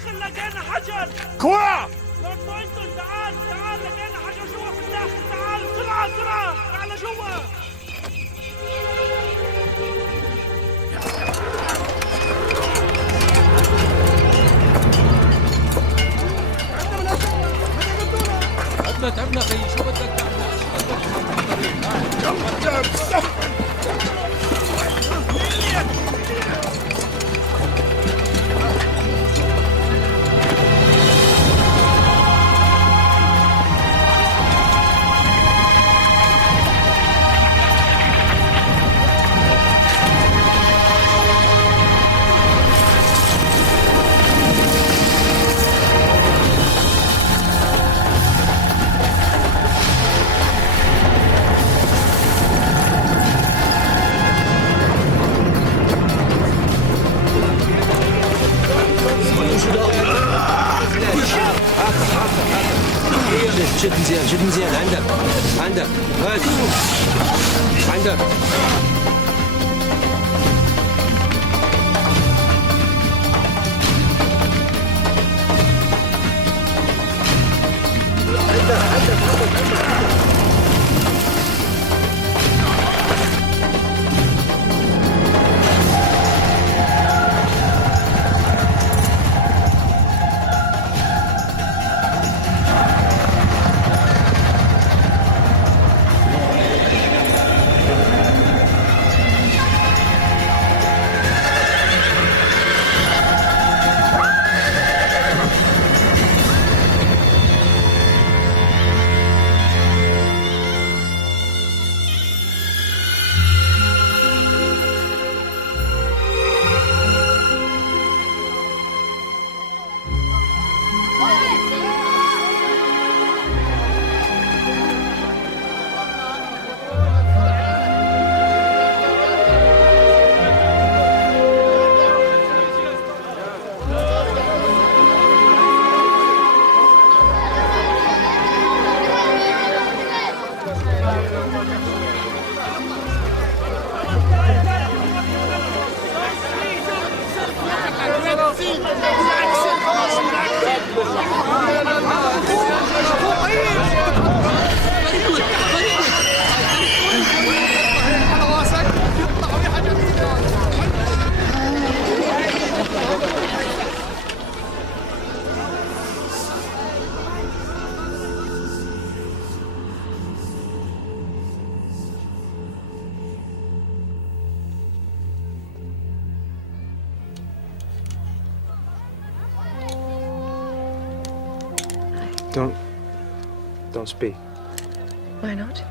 الداخل لقينا حجر. كوا لورد بوينتون تعال لقينا حجر جوا في الداخل. تعال بسرعة تعال جوا. تعبنا خيي، شو بدك تعمل؟ شد مزيان عندك هات عندك. Don't speak. Why not?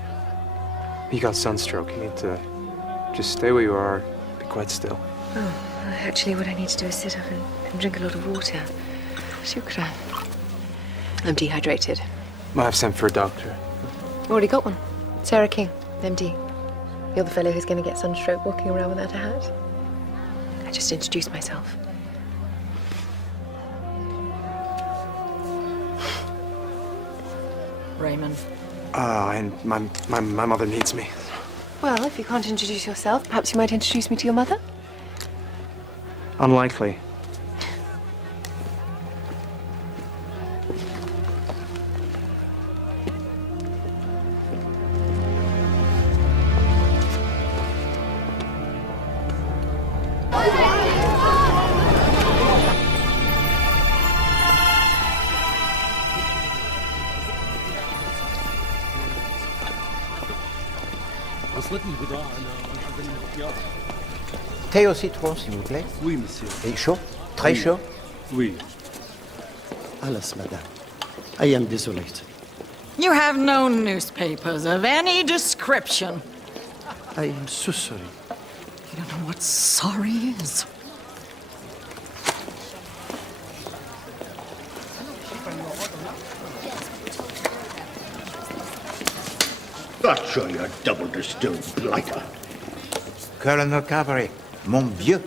You got sunstroke. You need to just stay where you are. Be quite still. Oh, actually, what I need to do is sit up and drink a lot of water. Shukran. I'm dehydrated. Might have sent for a doctor. Already got one. Sarah King, MD. You're the fellow who's going to get sunstroke walking around without a hat. I just introduced myself. Raymond. And my mother needs me. Well, if you can't introduce yourself, perhaps you might introduce me to your mother? Unlikely. Thé au citron, s'il vous plaît. Oui, monsieur. Et chaud? Très chaud? Oui. Alas, madame. I am desolate. You have no newspapers of any description. I am so sorry. You don't know what sorry is. That's sure you're double-distilled blighter. Colonel Cabaret, mon vieux.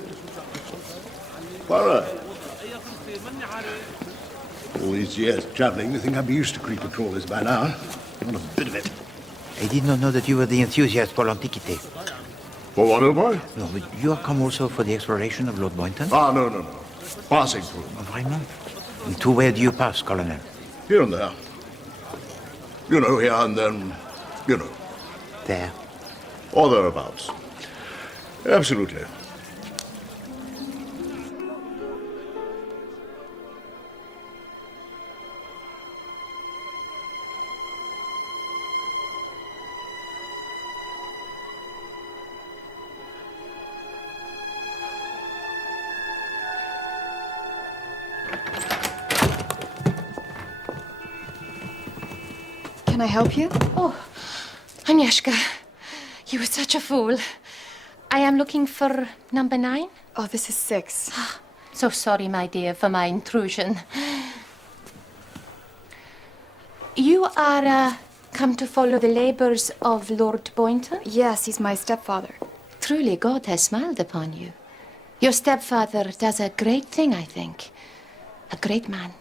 Poirot. All these years traveling, you think I'd be used to creeper crawlers by now. Not a bit of it. I did not know that you were the enthusiast for l'Antiquité. For what, old boy? No, but you have come also for the exploration of Lord Boynton? Ah, no. Passing through. Vraiment? And to where do you pass, Colonel? Here and there. You know, here and then, you know. There. Or thereabouts. Absolutely. Can I help you? Oh, Agnieszka, you were such a fool. I am looking for number 9. Oh, this is 6. So sorry, my dear, for my intrusion. You are come to follow the labors of Lord Boynton? Yes, he's my stepfather. Truly, God has smiled upon you. Your stepfather does a great thing, I think. A great man.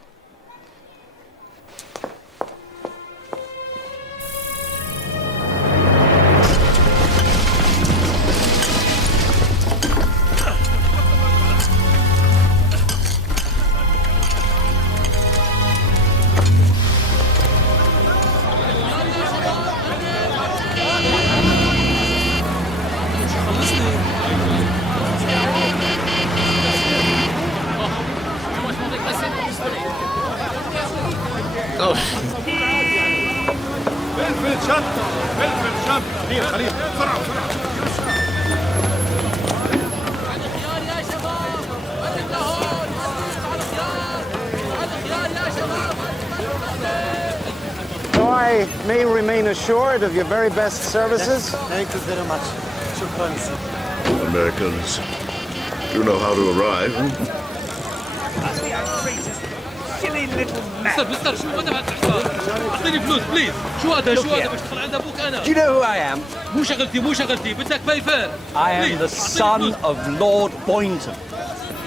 فلفل شطة فلفل شطة خليل خليل بسرعة بسرعة So I may remain assured of your very best services. Thank you very much. Shukran, sir. Americans do know how to arrive. silly little man. مستر شو هذا بعد الحصان؟ اعطيني فلوس بليز. شو هذا بشتغل عند ابوك انا. Do you know who I am? مو شغلتي بدك فيفر. I am the son of Lord Boynton.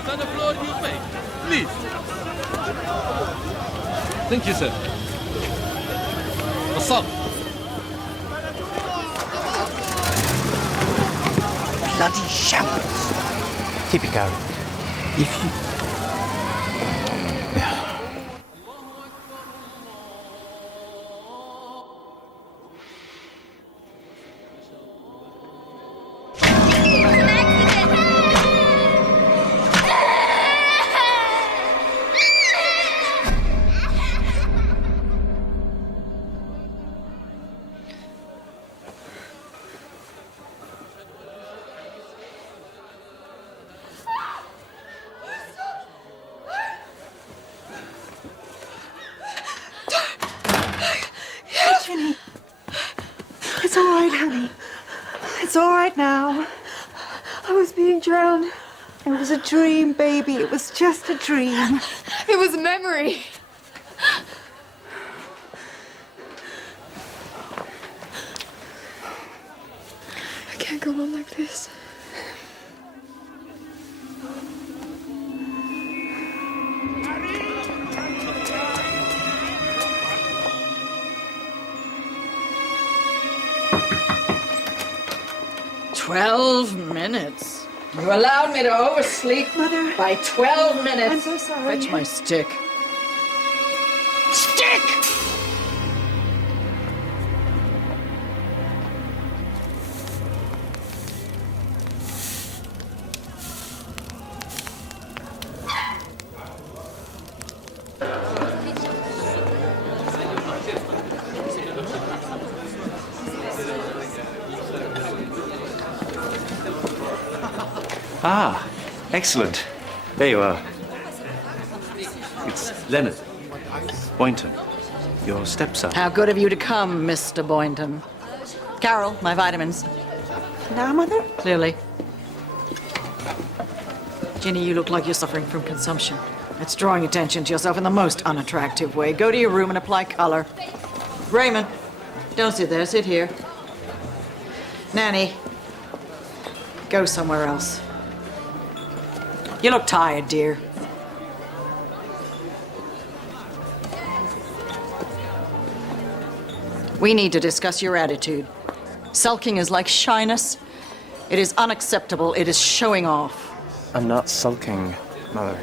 Son of Lord you pay. Please. Thank you sir. وصل. Bloody shambles. Typical. If you... It's all right, honey. It's all right now. I was being drowned. It was a dream, baby. It was just a dream. It was a memory. I can't go on like this. Minutes. You allowed me to oversleep, Mother. by 12 minutes. I'm so sorry. Fetch my stick. Stick! Ah, excellent. There you are. It's Leonard Boynton, your stepson. How good of you to come, Mr. Boynton. Carol, my vitamins. Now, Mother? Clearly. Ginny, you look like you're suffering from consumption. It's drawing attention to yourself in the most unattractive way. Go to your room and apply color. Raymond, don't sit there, sit here. Nanny, go somewhere else. You look tired, dear. We need to discuss your attitude. Sulking is like shyness. It is unacceptable. It is showing off. I'm not sulking, Mother.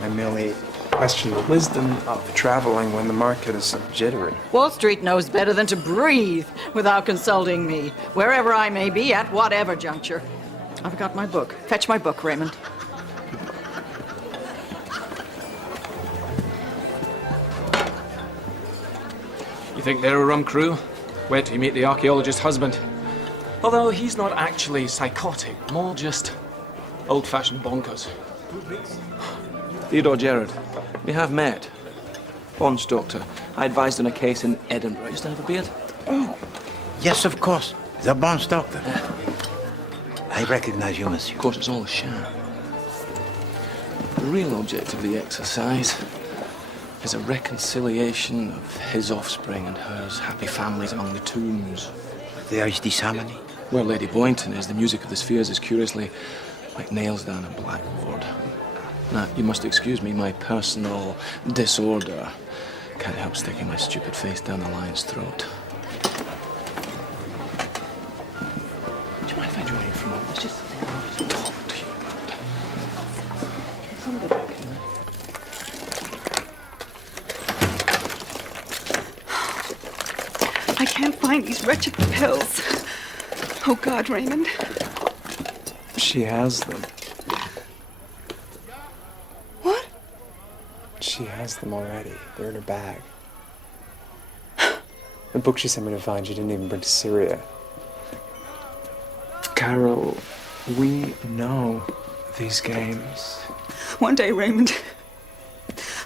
I'm merely question the wisdom of traveling when the market is so jittery. Wall Street knows better than to breathe without consulting me, wherever I may be at whatever juncture. I've got my book. Fetch my book, Raymond. You think they're a rum crew? Wait till you meet the archaeologist's husband. Although he's not actually psychotic, more just old-fashioned bonkers. Theodore Gerard. We have met. Bond's doctor. I advised on a case in Edinburgh. Used to have a beard. Oh, yes, of course. The Bond's doctor. I recognize you, monsieur. Of course, it's all a sham. The real object of the exercise is a reconciliation of his offspring and hers, happy families among the tombs. There is disharmony. Where Lady Boynton is, the music of the spheres is curiously like nails down a blackboard. Now, you must excuse me, my personal disorder can't help sticking my stupid face down the lion's throat. Do you mind if I join you for a moment? It's just something I want to talk to you about. I can't find these wretched pills. Oh, God, Raymond. She has them. What? She has them already. They're in her bag. The book she sent me to find, she didn't even bring to Syria. Carol, we know these games. One day, Raymond,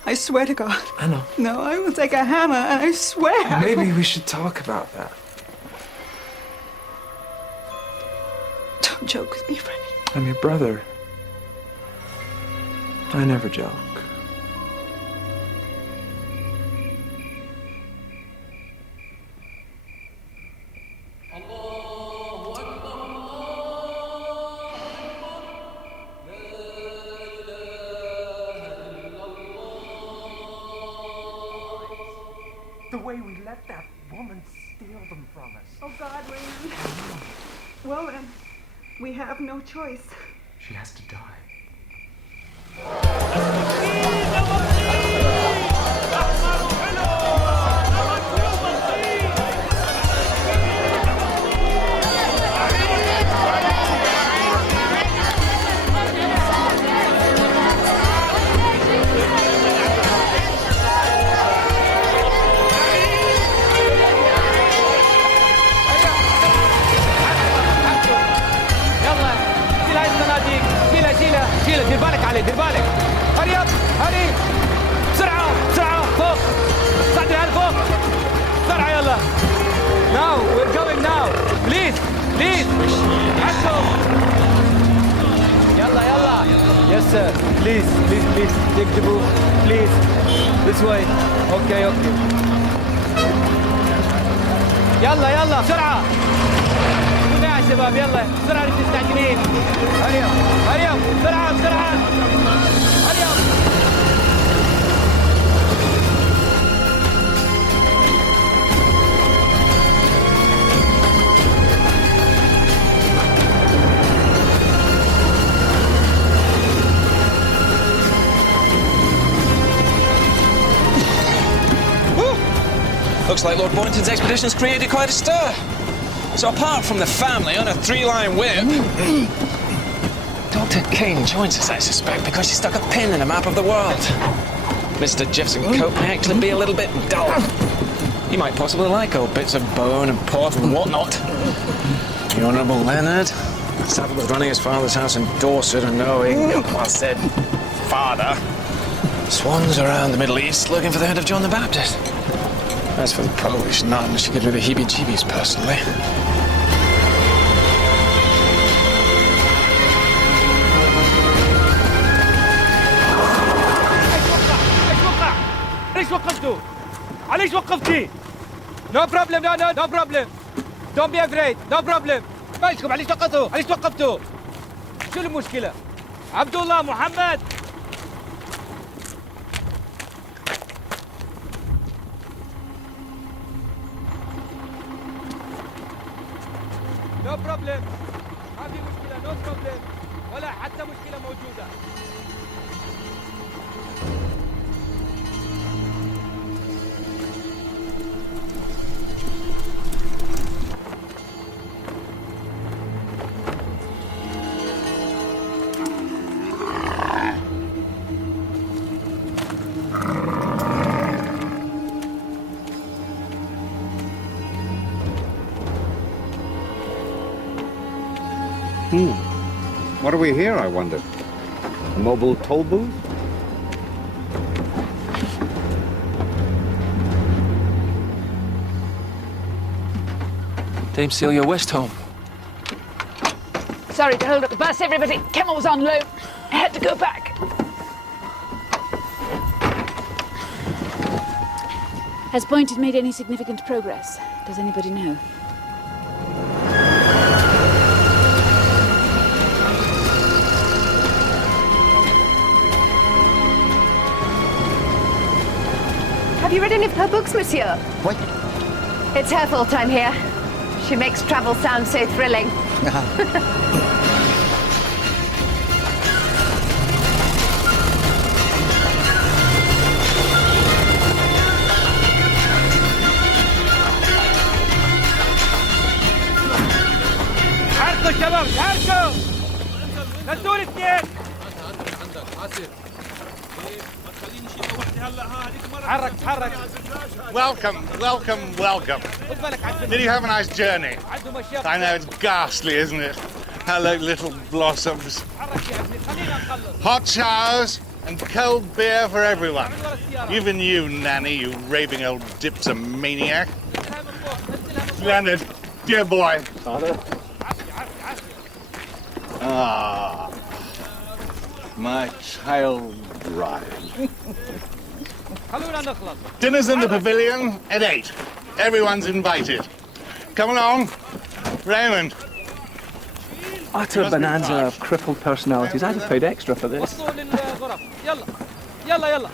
I swear to God. I know. No, I will take a hammer, and I swear. Maybe we should talk about that. Don't joke with me, Freddie. I'm your brother. I never joke. The way we let that woman steal them from us. Oh, God, Raymond. Well, then, we have no choice. She has to die. شيله دير بالك عليه دير بالك هري اب هري بسرعه بسرعه فوق صعد العيال فوق بسرعه يلا now we're going now please please عشوا يلا يلا yes sir please please please take the book please this way okay okay يلا يلا بسرعه يا شباب يلا بسرعه انتوا مستعجلين هري اب هري اب بسرعه بسرعه هري اب Looks like Lord Boynton's expedition's created quite a stir. So apart from the family on a 3-line whip, Dr. King joins us, I suspect, because she stuck a pin in a map of the world. Mr. Jeffson Cope may actually be a little bit dull. He might possibly like old bits of bone and pork and whatnot. The Honourable Leonard, saddled with running his father's house in Dorset and knowing, well, said father, swans around the Middle East looking for the head of John the Baptist. As for the Polish nun, she gave me the heebie-jeebies personally. ليش وقفتوا؟ علاش وقفتي؟ No problem, no problem. Don't be afraid, no problem. مالكم علاش وقفتوا؟ علاش وقفتوا؟ شو المشكلة؟ عبد الله محمد No problem. ما في مشكلة no problem. ولا حتى مشكلة موجودة. What do we hear, I wonder? A mobile toll booth? Dame Celia Westholm. Sorry to hold up the bus, everybody. Kemmel was on loan. I had to go back. Has Boynton made any significant progress? Does anybody know? Have you read any of her books, monsieur? What? It's her fault I'm here. She makes travel sound so thrilling. حركوا شباب حركوا نزلوا الاثنين حرك تحرك Welcome. Did you have a nice journey? I know, it's ghastly, isn't it? Hello, little blossoms. Hot showers and cold beer for everyone. Even you, Nanny, you raving old dipsomaniac. Leonard, dear boy. Father? Ah, my child bride. Dinner's in the pavilion at 8. Everyone's invited. Come along. Raymond. Utter bonanza of crippled personalities. I'd have paid extra for this. يلا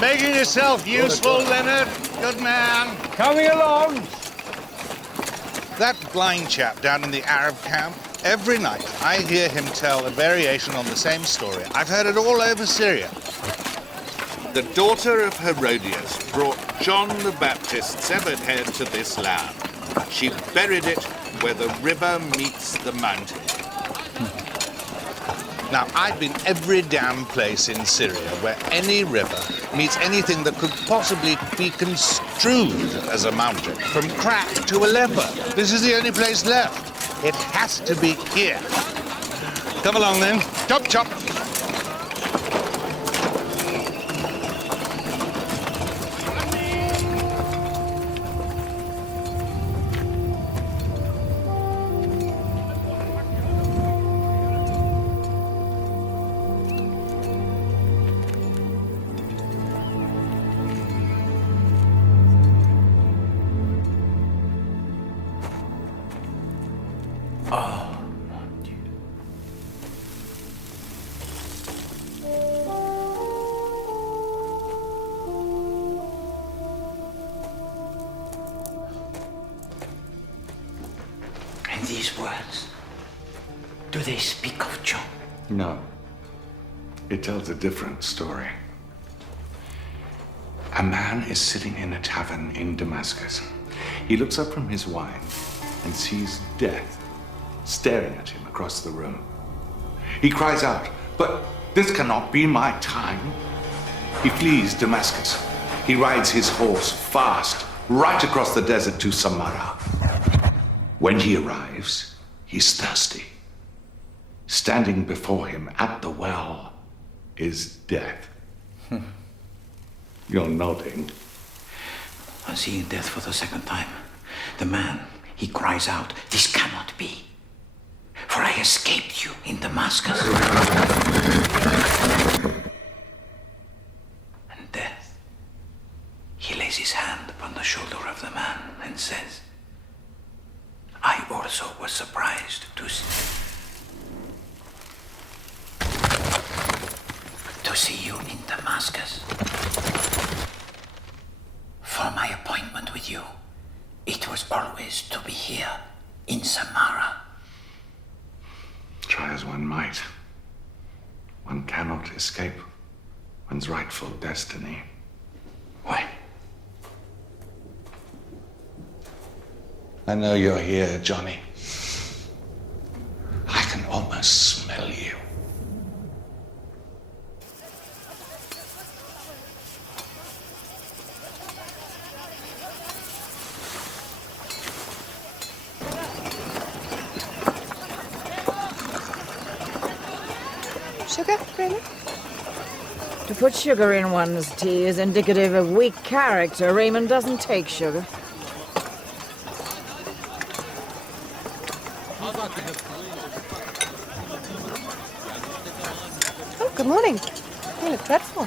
Making yourself useful, Leonard. Good man. Coming along. That blind chap down in the Arab camp, every night I hear him tell a variation on the same story. I've heard it all over Syria. The daughter of Herodias brought John the Baptist's severed head to this land. She buried it where the river meets the mountain. Now, I've been every damn place in Syria where any river meets anything that could possibly be construed as a mountain, from Crack to Aleppo. This is the only place left. It has to be here. Come along, then. Chop, chop. And these words, do they speak of John? No. It tells a different story. A man is sitting in a tavern in Damascus. He looks up from his wine and sees death staring at him across the room. He cries out, "But this cannot be my time." He flees Damascus. He rides his horse fast right across the desert to Samarra. When he arrives, he's thirsty. Standing before him at the well is death. You're nodding. On seeing death for the second time, the man, he cries out, "This cannot be, for I escaped you in Damascus." And death, he lays his hand upon the shoulder of the man and says, "I also was surprised to see you in Damascus. For my appointment with you, it was always to be here in Samara." Try as one might, one cannot escape one's rightful destiny. Why? I know you're here, Johnny. I can almost smell you. Sugar, Raymond? To put sugar in one's tea is indicative of weak character. Raymond doesn't take sugar. Oh, good morning. You look dreadful.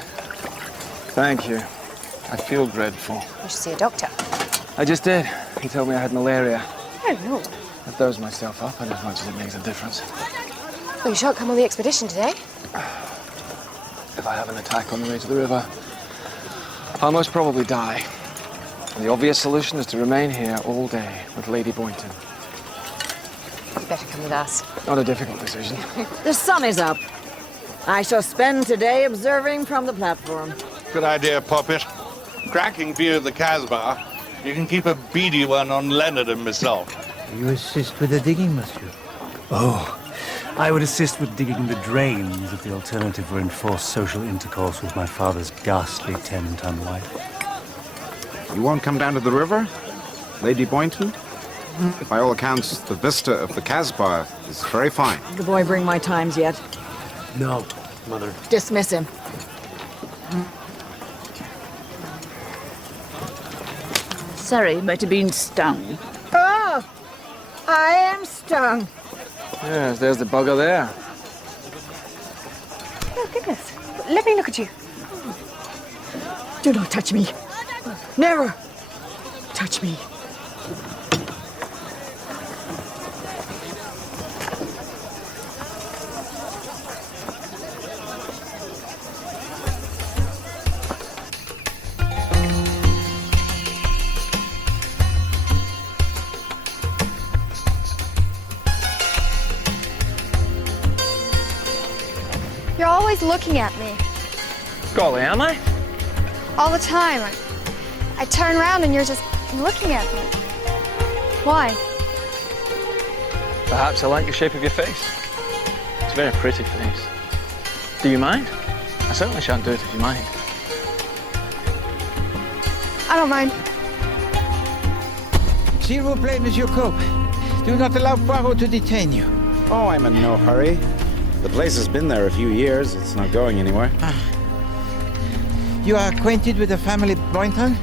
Thank you. I feel dreadful. You should see a doctor. I just did. He told me I had malaria. Oh, no. I've dosed myself up, and as much as it makes a difference. Well, you shan't come on the expedition today. If I have an attack on the way to the river, I'll most probably die. And the obvious solution is to remain here all day with Lady Boynton. You better come with us. Not a difficult decision. The sun is up. I shall spend today observing from the platform. Good idea, Poppet. Cracking view of the Casbah. You can keep a beady one on Leonard and myself. You assist with the digging, monsieur? Oh, I would assist with digging the drains if the alternative were enforced social intercourse with my father's ghastly 10-ton wife. You won't come down to the river, Lady Boynton? By all accounts, the vista of the Casbah is very fine. Did the boy bring my times yet? No, Mother. Dismiss him. Sorry, might have been stung. Oh, I am stung. Yes, there's the bugger there. Oh, goodness. Let me look at you. Do not touch me. Never touch me. You're always looking at me. Golly, am I? All the time. I turn around and you're just looking at me. Why? Perhaps I like the shape of your face. It's a very pretty face. Do you mind? I certainly shan't do it if you mind. I don't mind. S'il vous plaît, Monsieur Cope. Do not allow Poirot to detain you. Oh, I'm in no hurry. The place has been there a few years. It's not going anywhere. You are acquainted with the family Boynton?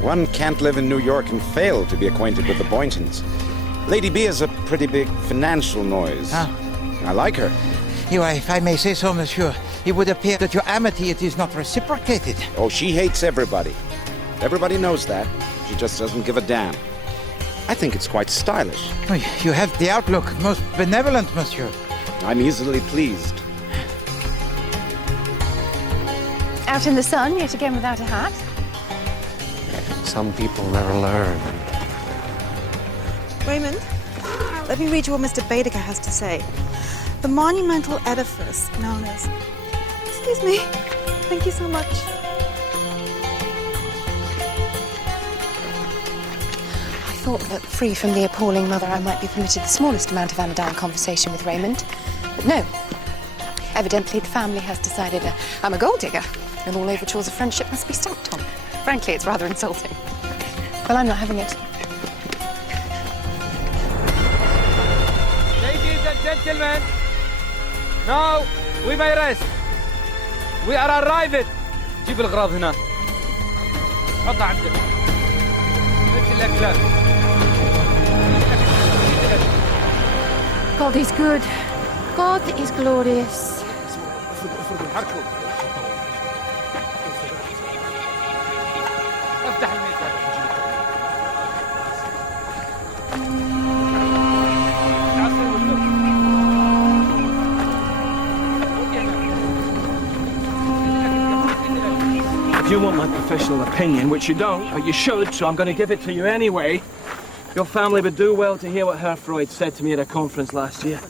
One can't live in New York and fail to be acquainted with the Boyntons. Lady B is a pretty big financial noise. I like her. If I may say so, monsieur, it would appear that your amity is not reciprocated. Oh, she hates everybody. Everybody knows that. She just doesn't give a damn. I think it's quite stylish. Oh, you have the outlook most benevolent, monsieur. I'm easily pleased. Out in the sun, yet again without a hat. Some people never learn. Raymond, let me read you what Mr. Baedeker has to say. The monumental edifice known as... Excuse me. Thank you so much. I thought that, free from the appalling mother, I might be permitted the smallest amount of anodyne conversation with Raymond. But no. Evidently, the family has decided I'm a gold digger, and all overtures of friendship must be stamped on. Frankly, it's rather insulting. Well, I'm not having it. Ladies and Gentlemen, now we may rest. We are arrived. جيب الغراض هنا. حطها عندك. نزل الأكلات. God is good. God is glorious. حركوا. افتح الميزان. If you want my professional opinion, which you don't, but you should, so I'm going to give it to you anyway, your family would do well to hear what Herr said to me at a conference last year.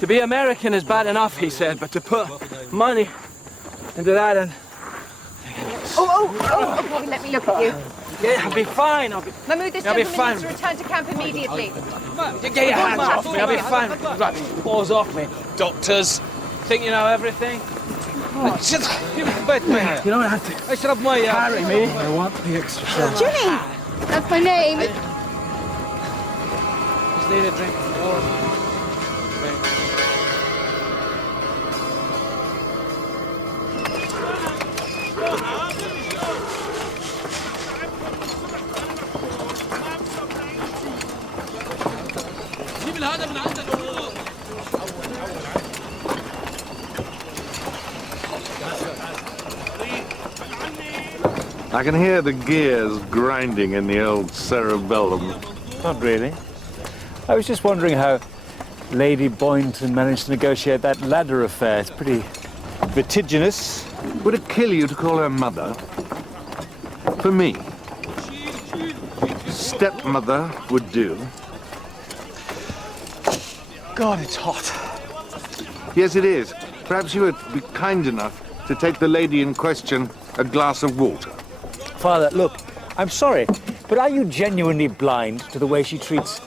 To be American is bad enough, he said, but to put money into that and... Bobby, let me look at you. Yeah, I'll be fine. Mahmoud, this I'll be gentleman fine. needs to return to camp immediately. Get your hands off me, I'll be fine. Right, paws off me. Doctors, think you know everything? You don't have to carry me. I want the extra shot. Jimmy! That's my name. Just need a drink. I can hear the gears grinding in the old cerebellum. Not really. I was just wondering how Lady Boynton managed to negotiate that ladder affair. It's pretty vertiginous. Would it kill you to call her mother? For me, stepmother would do. God, it's hot. Yes, it is. Perhaps you would be kind enough to take the lady in question a glass of water. Father, look, I'm sorry, but are you genuinely blind to the way she treats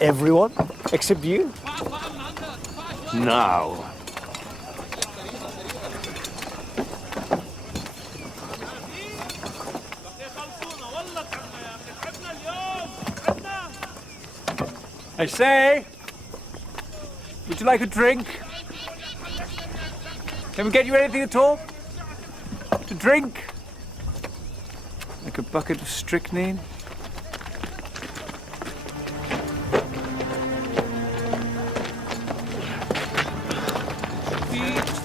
everyone except you? Now. I say, would you like a drink? Can we get you anything at all? To drink? Like a bucket of strychnine?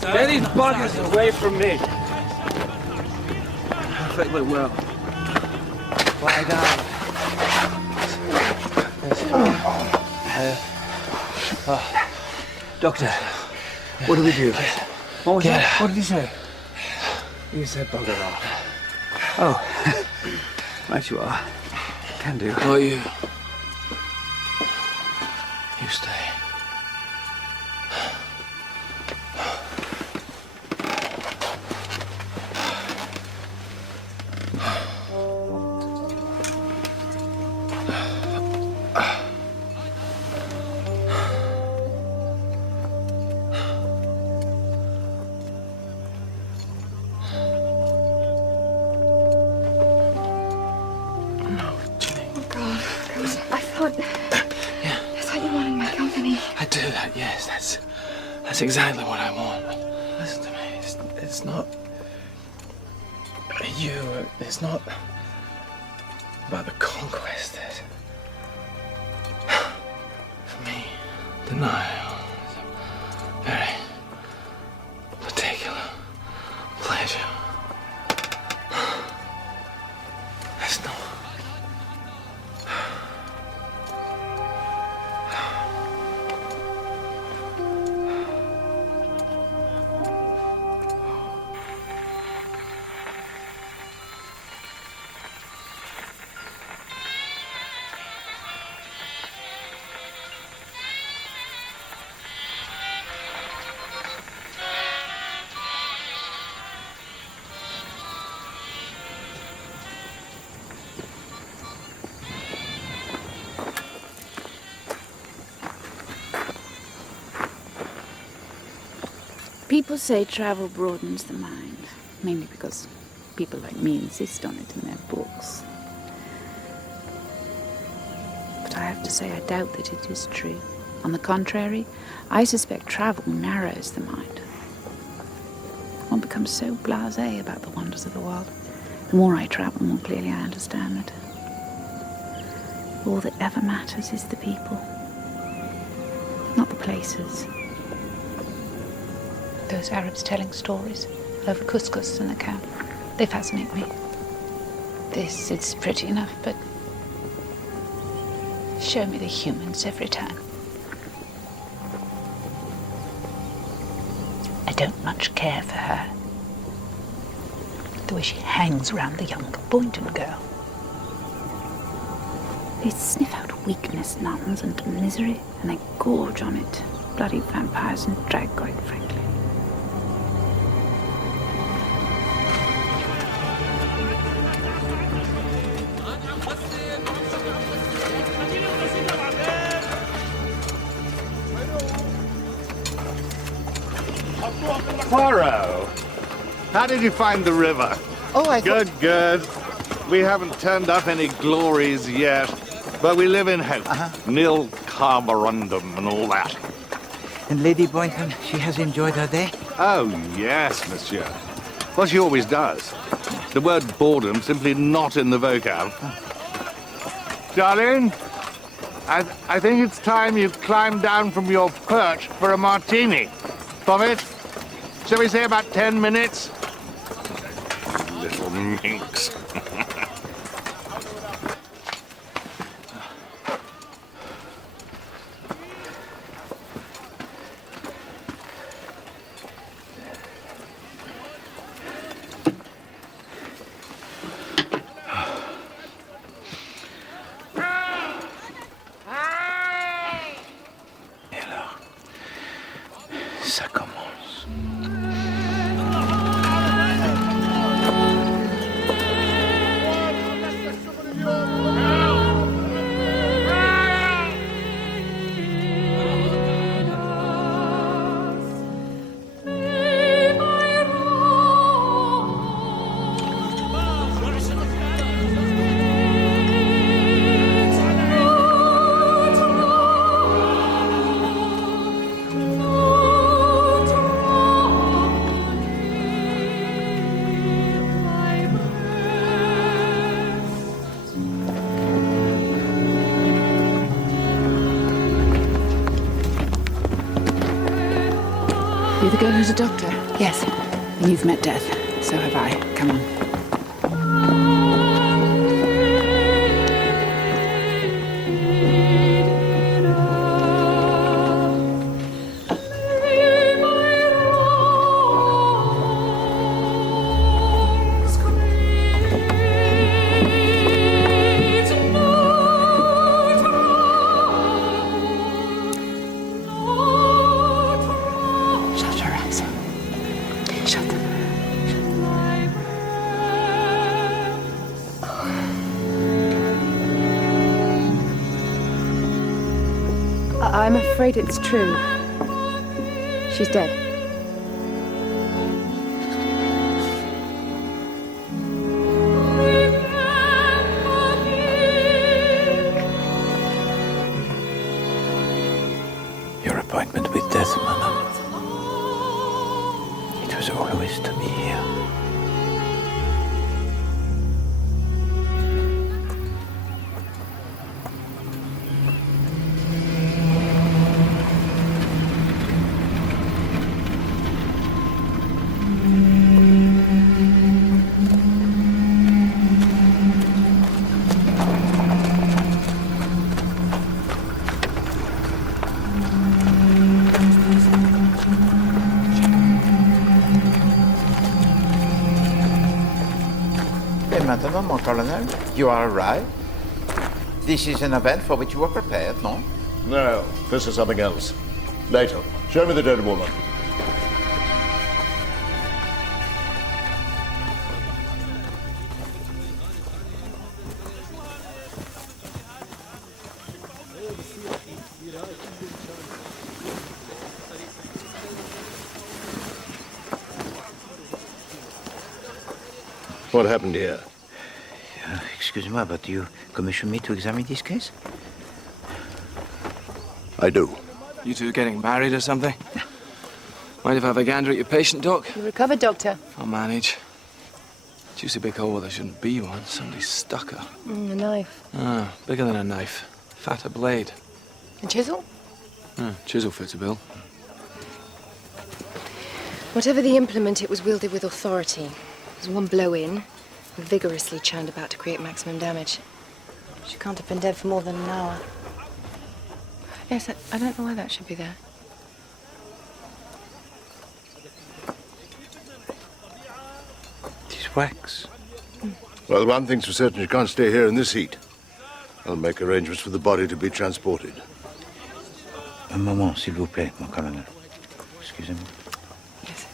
Get these buggers away from me. Perfectly well. Lie down. Doctor, what do we do? What was Get that? out. What did he say? You said bugger off. Oh, right you are. Can do. Not you. You stay. That's exactly what I want. Listen to me. It's not you. It's not about the conquest. For me, denial is a very particular pleasure. It's not. People say travel broadens the mind, mainly because people like me insist on it in their books. But I have to say I doubt that it is true. On the contrary, I suspect travel narrows the mind. One becomes so blasé about the wonders of the world. The more I travel, the more clearly I understand that all that ever matters is the people, not the places. Those Arabs telling stories over couscous in the camp, they fascinate me. This, it's pretty enough, but show me the humans every time. I don't much care for her. The way she hangs around the young Boynton girl. They sniff out weakness, nuns, and misery, and they gorge on it. Bloody vampires and drag, quite frankly. Poirot, how did you find the river? Oh, Good, good. We haven't turned up any glories yet, but we live in hope. Nil carborundum and all that. And Lady Boynton, she has enjoyed her day? Oh, yes, monsieur. Well, she always does. The word boredom simply not in the vocab. Darling, I think it's time you climbed down from your perch for a martini. Fobbit, shall we say about 10 minutes? Little minx. Ça commence. You're the girl who's a doctor? Yes. And you've met death. So have I. Come on. Shut your eyes. Shut them. I'm afraid it's true. She's dead. Your appointment with death, madam. It was always to be here. Maintenant, mon colonel, you are arrived. This is an event for which you were prepared, no? No, this is something else. Later. Show me the dead woman. What happened here? Excuse-moi, but you commissioned me to examine this case? I do. You two getting married or something? Mind if I have a gander at your patient, Doc? You recovered, Doctor? I'll manage. Juicy big hole where there shouldn't be one. Somebody stuck her. A knife. Ah, bigger than a knife. Fatter blade. A chisel? Chisel fits a bill. Whatever the implement, it was wielded with authority. It was one blow in, vigorously churned about to create maximum damage. She can't have been dead for more than an hour. Yes, I don't know why that should be there. It's wax. Well, one thing's for certain, you can't stay here in this heat. I'll make arrangements for the body to be transported. Un moment, s'il vous plaît, mon colonel. Excusez-moi. Yes.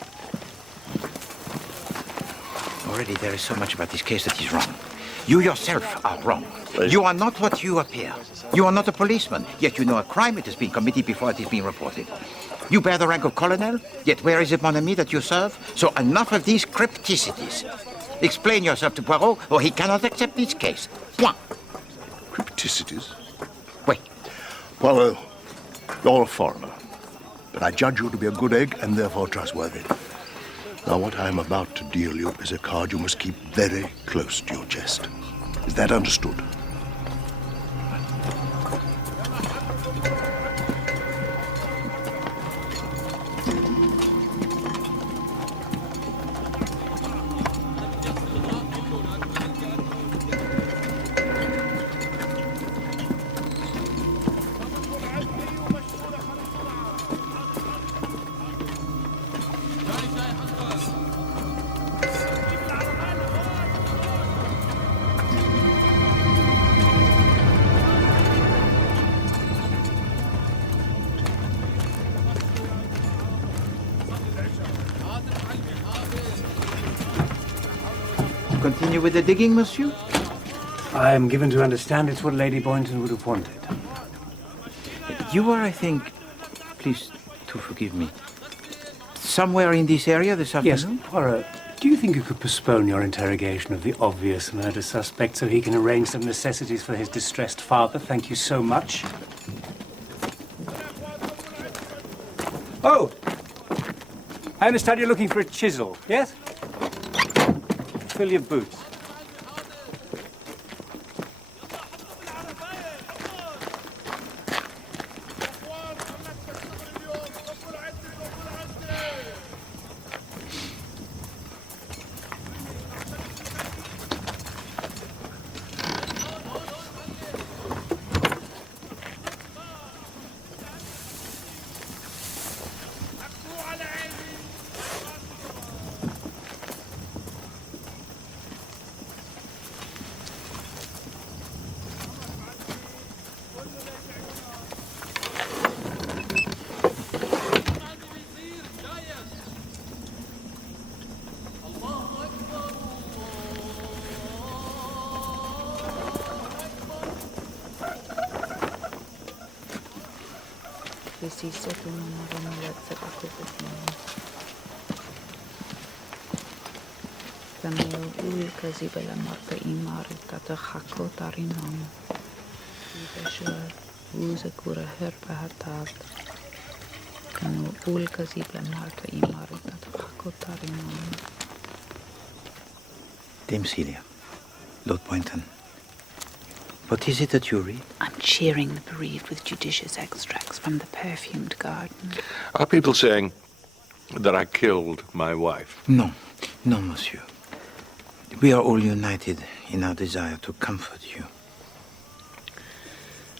Already there is so much about this case that is wrong. You yourself are wrong. You are not what you appear. You are not a policeman, yet you know a crime that has been committed before it has been reported. You bear the rank of colonel, yet where is it, mon ami, that you serve? So enough of these crypticities. Explain yourself to Poirot, or he cannot accept this case. Point. Crypticities? Wait. Poirot, you're a foreigner, but I judge you to be a good egg and therefore trustworthy. Now, what I am about to deal you is a card you must keep very close to your chest. Is that understood? Continue with the digging, monsieur? I am given to understand it's what Lady Boynton would have wanted. You are, I think, please to forgive me, somewhere in this area this afternoon? Yes, Poirot, do you think you could postpone your interrogation of the obvious murder suspect so he can arrange some necessities for his distressed father? Thank you so much. Oh! I understand you're looking for a chisel, yes? Fill your boots. Dame Celia, Lord Boynton, what is it that you read? I'm cheering the bereaved with judicious extracts from the perfumed garden. Are people saying that I killed my wife? No, no, monsieur. We are all united in our desire to comfort you.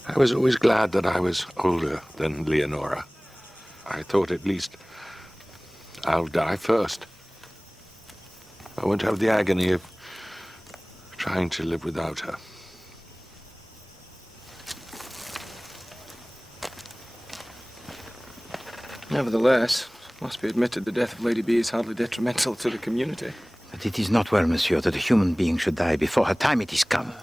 I was always glad that I was older than Leonora. I thought at least I'll die first. I won't have the agony of trying to live without her. Nevertheless, must be admitted the death of Lady B is hardly detrimental to the community. But it is not well, monsieur, that a human being should die before her time it is come.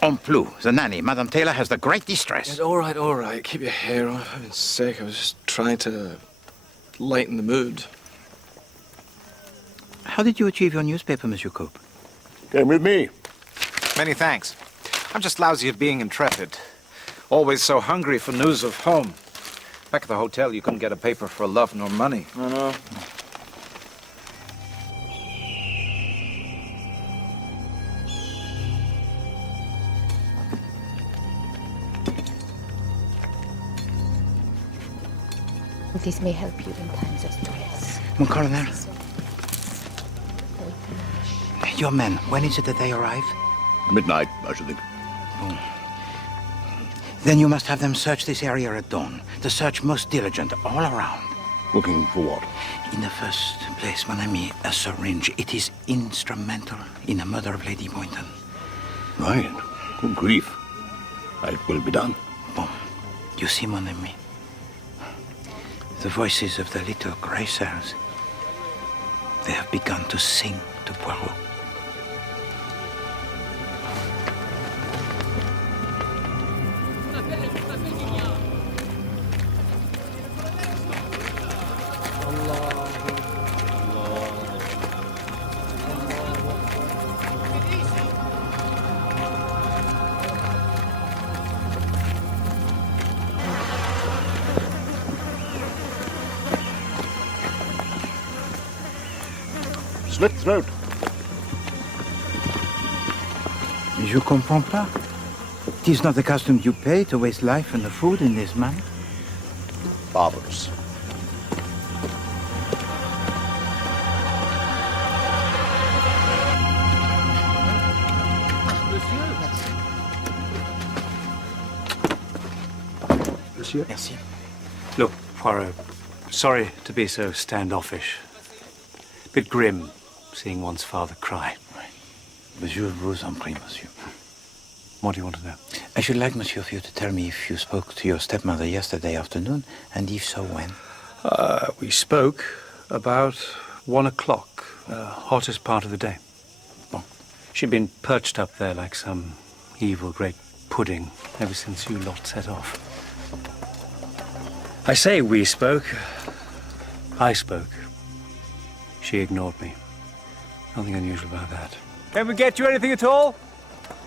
En plus, the nanny, Madame Taylor, has the great distress. Yes, all right. Keep your hair on, for heaven's sake. I was just trying to lighten the mood. How did you achieve your newspaper, Monsieur Cope? Came with me. Many thanks. I'm just lousy at being intrepid. Always so hungry for news of home. Back at the hotel, you couldn't get a paper for love nor money. I know. This may help you in times of stress. Mon colonel. Your men, when is it that they arrive? Midnight, I should think. Oh. Then you must have them search this area at dawn. The search most diligent, all around. Looking for what? In the first place, mon ami, a syringe. It is instrumental in the murder of Lady Boynton. Right. Good grief. It will be done. Bon. You see, mon ami, the voices of the little grey cells, they have begun to sing to Poirot. Slit throat. Je comprends pas. It is not the custom you pay to waste life and the food in this manner. Barbarous. Monsieur? Merci. Look, Poirot, sorry to be so standoffish. Bit grim, seeing one's father cry. Je vous en prie, monsieur. What do you want to know? I should like, monsieur, for you to tell me if you spoke to your stepmother yesterday afternoon, and if so, when? We spoke about 1 o'clock, hottest part of the day. Bon. She'd been perched up there like some evil great pudding ever since you lot set off. I say we spoke. I spoke. She ignored me. Nothing unusual about that. Can we get you anything at all?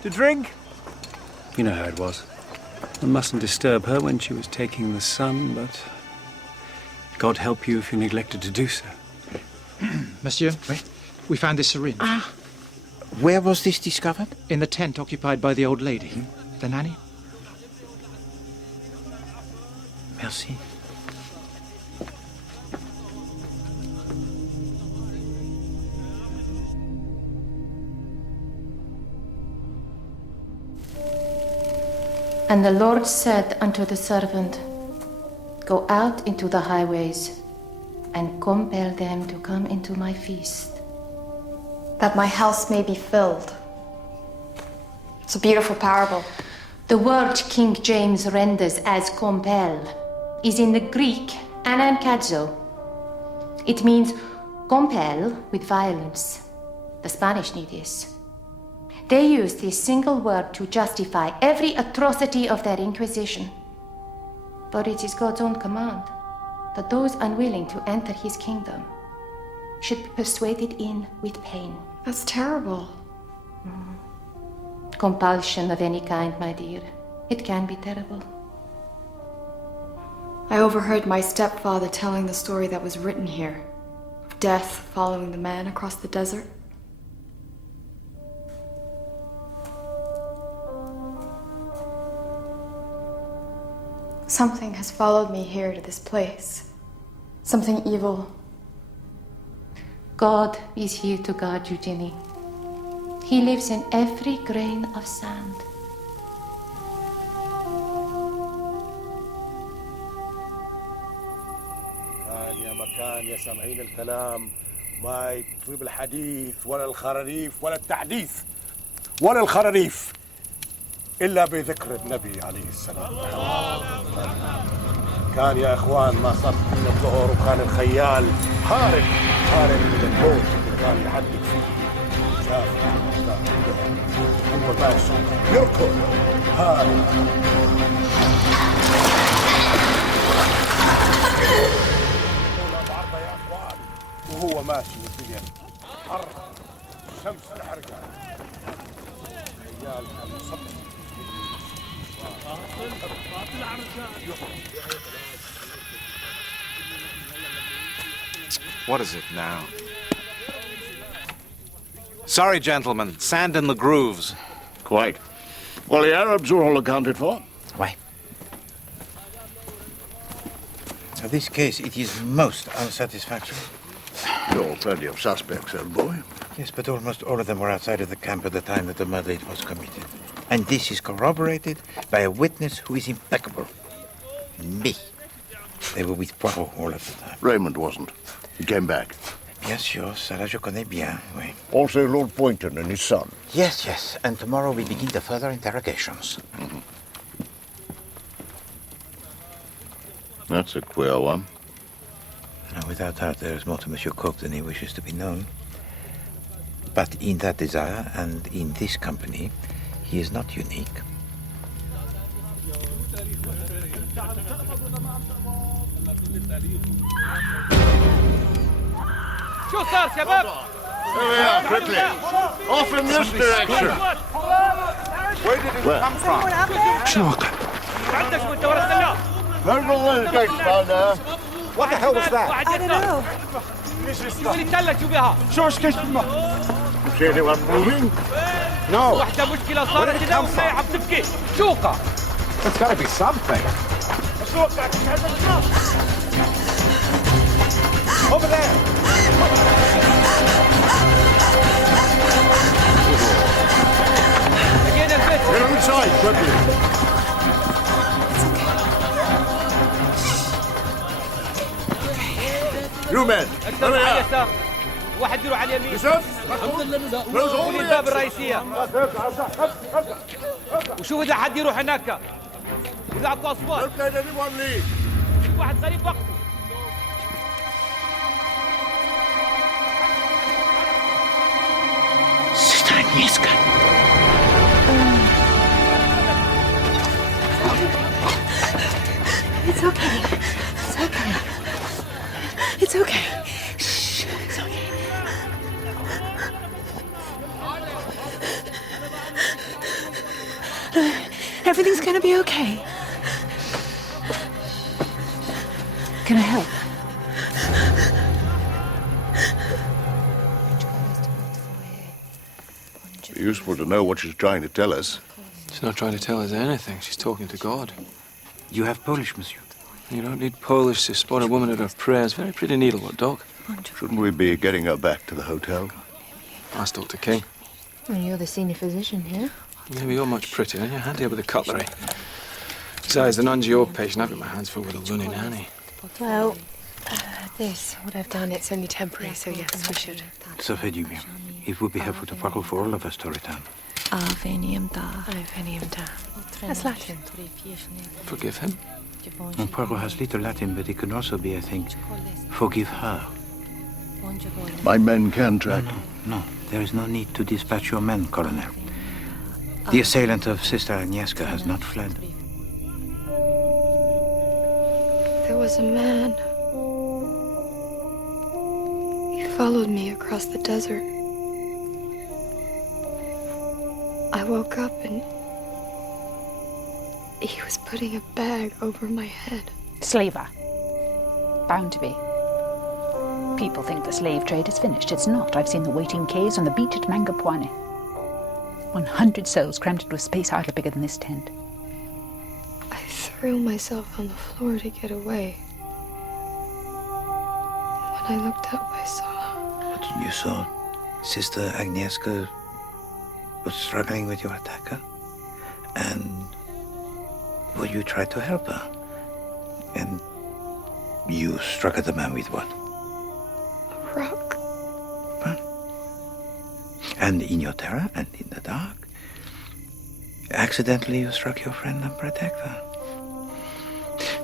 To drink? You know how it was. One mustn't disturb her when she was taking the sun, but God help you if you neglected to do so. Monsieur, we found this syringe. Ah. Where was this discovered? In the tent occupied by the old lady. The nanny? Merci. And the Lord said unto the servant, Go out into the highways, and compel them to come into my feast. That my house may be filled. It's a beautiful parable. The word King James renders as compel is in the Greek anankazo. It means compel with violence. The Spanish knew this. They used this single word to justify every atrocity of their Inquisition. But it is God's own command that those unwilling to enter his kingdom should be persuaded in with pain. That's terrible. Compulsion of any kind, my dear. It can be terrible. I overheard my stepfather telling the story that was written here, of death following the man across the desert. Something has followed me here to this place. Something evil. God is here to guard you, Ginny. He lives in every grain of sand. يا مكان يا سامعين الكلام ما يطيب الحديث ولا الخراريف ولا التحديث ولا الخراريف إلا بذكر النبي عليه السلام. كان يا إخوان ما صار من الظهر وكان الخيال هارب من الموت اللي كان يعدي فيه. شاف هو ماشي يركض هارب. بعرضه يا إخوان وهو ماشي والدنيا حر الشمس الحرقة. خيال كان يصبح. What is it now? Sorry, gentlemen. Sand in the grooves. Quite. Well, the Arabs are all accounted for. Why? In this case, it is most unsatisfactory. There are plenty of suspects, old boy. Yes, but almost all of them were outside of the camp at the time that the murder was committed. And this is corroborated by a witness who is impeccable. Me. They were with Poirot all of the time. Raymond wasn't. He came back. Bien sûr, ça là je connais bien, oui. Also Lord Boynton and his son. Yes, yes. And tomorrow we begin the further interrogations. Mm-hmm. That's a queer one. Now, without doubt, there is more to Monsieur Coke than he wishes to be known. But in that desire, and in this company, he is not unique. شو صار شباب؟ Here we are, quickly. Off in this direction. Where did it come from? There's all those gates down there. What the hell was that? I don't know. You see anyone moving? No. واحدة مشكلة Where did صارت it هنا come وهي from? عم تبكي شوقة There's got to be something. Over there. لقينا البيت Get on inside, quickly. You men, اكثر hurry على up. اليسار واحد يروح على اليمين يوسف قولي الباب الرئيسية وشوف إذا حد يروح هناك إذا أكو أصوات Don't let anyone leave. واحد غريب وقته Sister Agnieszka. It's okay. It's okay. It's okay. Shh. It's okay. Everything's gonna be okay. Can I help? Useful to know what she's trying to tell us. She's not trying to tell us anything. She's talking to God. You have Polish, monsieur? You don't need Polish to spot a woman at her prayers. Very pretty needlework, dog. Shouldn't we be getting her back to the hotel? Ask Dr. King. Well, you're the senior physician here. Maybe you're much prettier, and you're handier with the cutlery. Besides, the nun's your patient. I've got my hands full with a loony nanny. Well, this, what I've done, it's only temporary, so yes, we should. Ça fait du bien. It would be helpful to Poirot for all of us to return. Avenium da. Avenium da. That's Latin. Forgive him? And Poirot has little Latin, but it can also be, I think, forgive her. My men can track. No, there is no need to dispatch your men, Colonel. The assailant of Sister Agnieszka has not fled. There was a man. He followed me across the desert. I woke up and he was putting a bag over my head. Slaver. Bound to be. People think the slave trade is finished. It's not. I've seen the waiting caves on the beach at Mangapuane. 100 souls crammed into a space hardly bigger than this tent. I threw myself on the floor to get away. When I looked up, I saw. What you saw? Sister Agnieszka was struggling with your attacker? And well, you tried to help her. And you struck at the man with what? A rock. And in your terror and in the dark, accidentally you struck your friend and protector.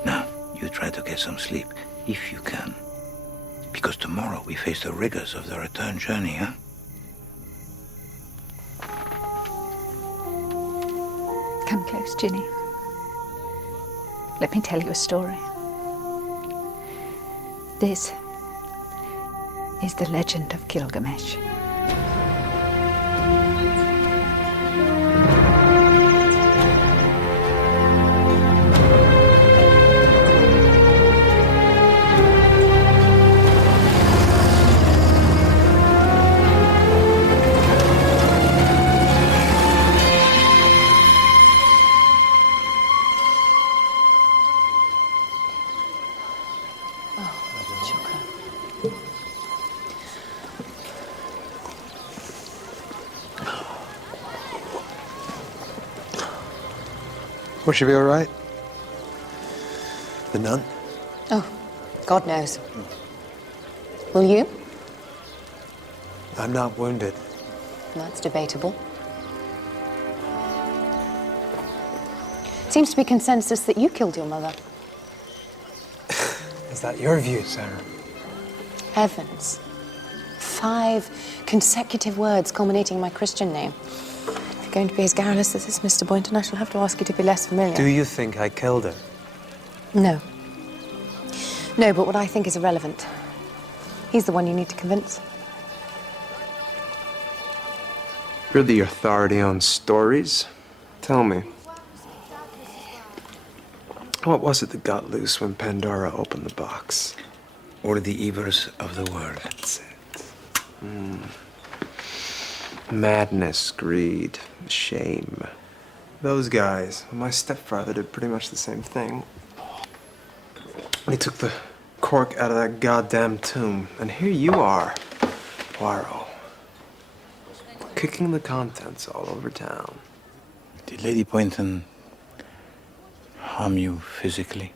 Now, you try to get some sleep, if you can. Because tomorrow we face the rigors of the return journey, huh? Come close, Ginny. Let me tell you a story. This is the legend of Gilgamesh. Will she be all right? The nun? Oh, God knows. Will you? I'm not wounded. That's debatable. Seems to be consensus that you killed your mother. Is that your view, Sarah? Heavens. 5 consecutive words culminating in my Christian name. If you're going to be as garrulous as this, Mr. Boynton, I shall have to ask you to be less familiar. Do you think I killed her? No. No, but what I think is irrelevant. He's the one you need to convince. You're the authority on stories. Tell me. What was it that got loose when Pandora opened the box? All the evils of the world. That's it. Madness, greed, shame. Those guys, my stepfather did pretty much the same thing. He took the cork out of that goddamn tomb, and here you are, Poirot, kicking the contents all over town. Did Lady Boynton harm you physically?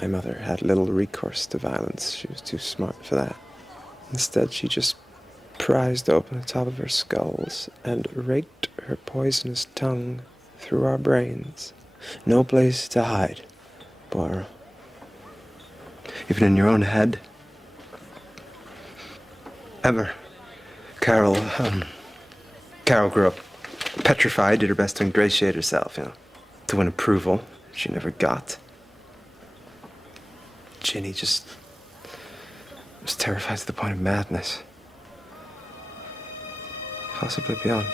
My mother had little recourse to violence. She was too smart for that. Instead, she just prized open the top of her skulls and raked her poisonous tongue through our brains. No place to hide, Poirot. Even in your own head. Ever. Carol grew up petrified, did her best to ingratiate herself, to win approval she never got. Ginny just was terrified to the point of madness. Possibly beyond.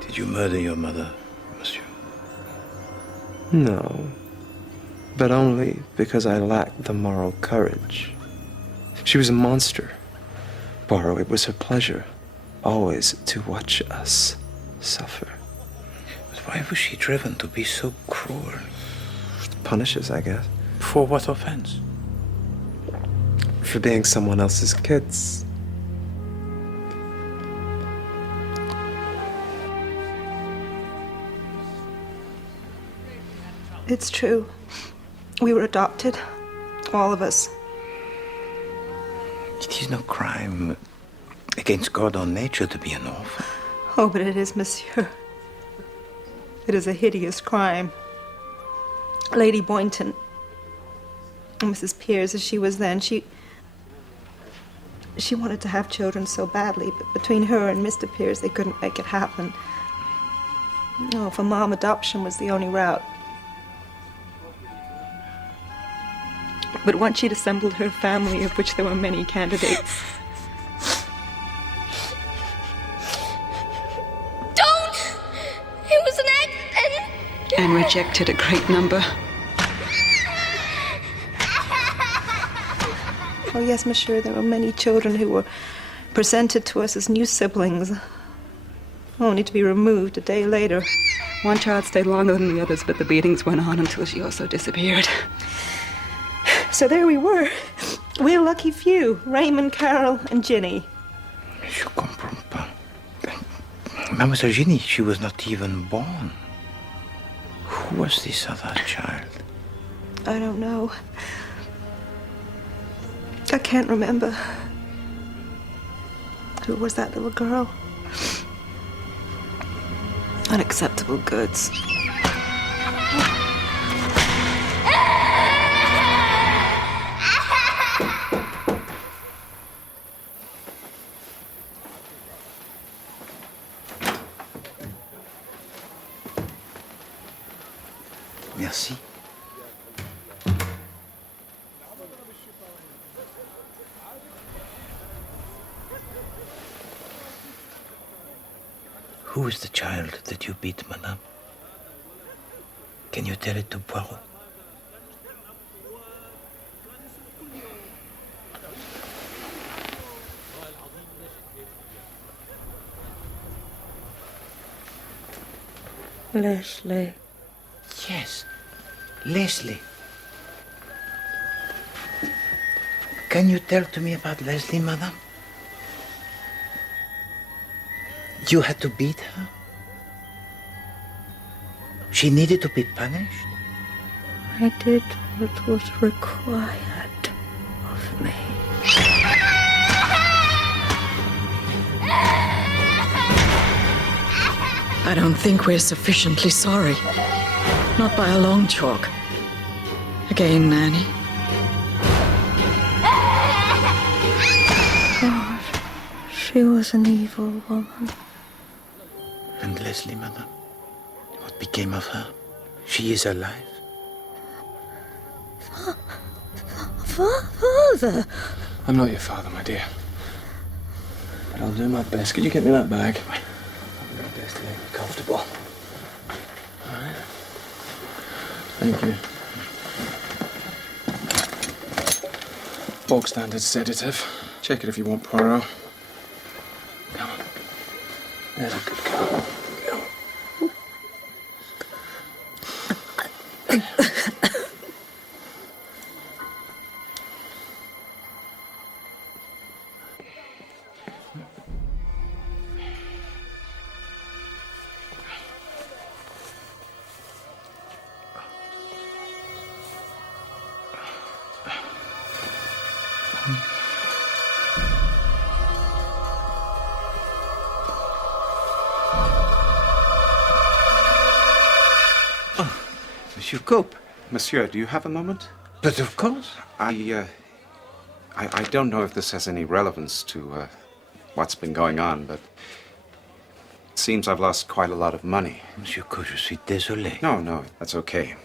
Did you murder your mother, monsieur? No. But only because I lacked the moral courage. She was a monster. Poirot, it was her pleasure always to watch us suffer. But why was she driven to be so cruel? To punish us, I guess. For what offense? For being someone else's kids. It's true. We were adopted. All of us. It is no crime against God or nature to be an orphan. Oh, but it is, monsieur. It is a hideous crime. Lady Boynton, Mrs. Pearce, as she was then, she wanted to have children so badly, but between her and Mr. Pearce, they couldn't make it happen. Oh, for Mom, adoption was the only route. But once she'd assembled her family, of which there were many candidates. Don't! It was an accident! And rejected a great number. Oh, yes, monsieur, there were many children who were presented to us as new siblings, only to be removed a day later. One child stayed longer than the others, but the beatings went on until she also disappeared. So there we were. We're a lucky few. Raymond, Carol, and Ginny. Je comprends pas. Mademoiselle Ginny, she was not even born. Who was this other child? I don't know. I can't remember. Who was that little girl? Unacceptable goods. Merci. Who is the child that you beat, madame? Can you tell it to Poirot? Leslie. Yes, Leslie. Can you tell to me about Leslie, madame? You had to beat her? She needed to be punished? I did what was required of me. I don't think we're sufficiently sorry. Not by a long chalk. Again, Nanny. God, she was an evil woman. And Leslie, madame? What became of her? She is alive? Father! I'm not your father, my dear. But I'll do my best. Could you get me that bag? I'll do my best to make you comfortable. All right. Thank you. Bog standard sedative. Check it if you want, Poirot. Come on. There's a good girl. Monsieur Cope. Monsieur, do you have a moment? But of course. I don't know if this has any relevance to what's been going on, but it seems I've lost quite a lot of money. Monsieur Cope, je suis désolé. No, that's okay.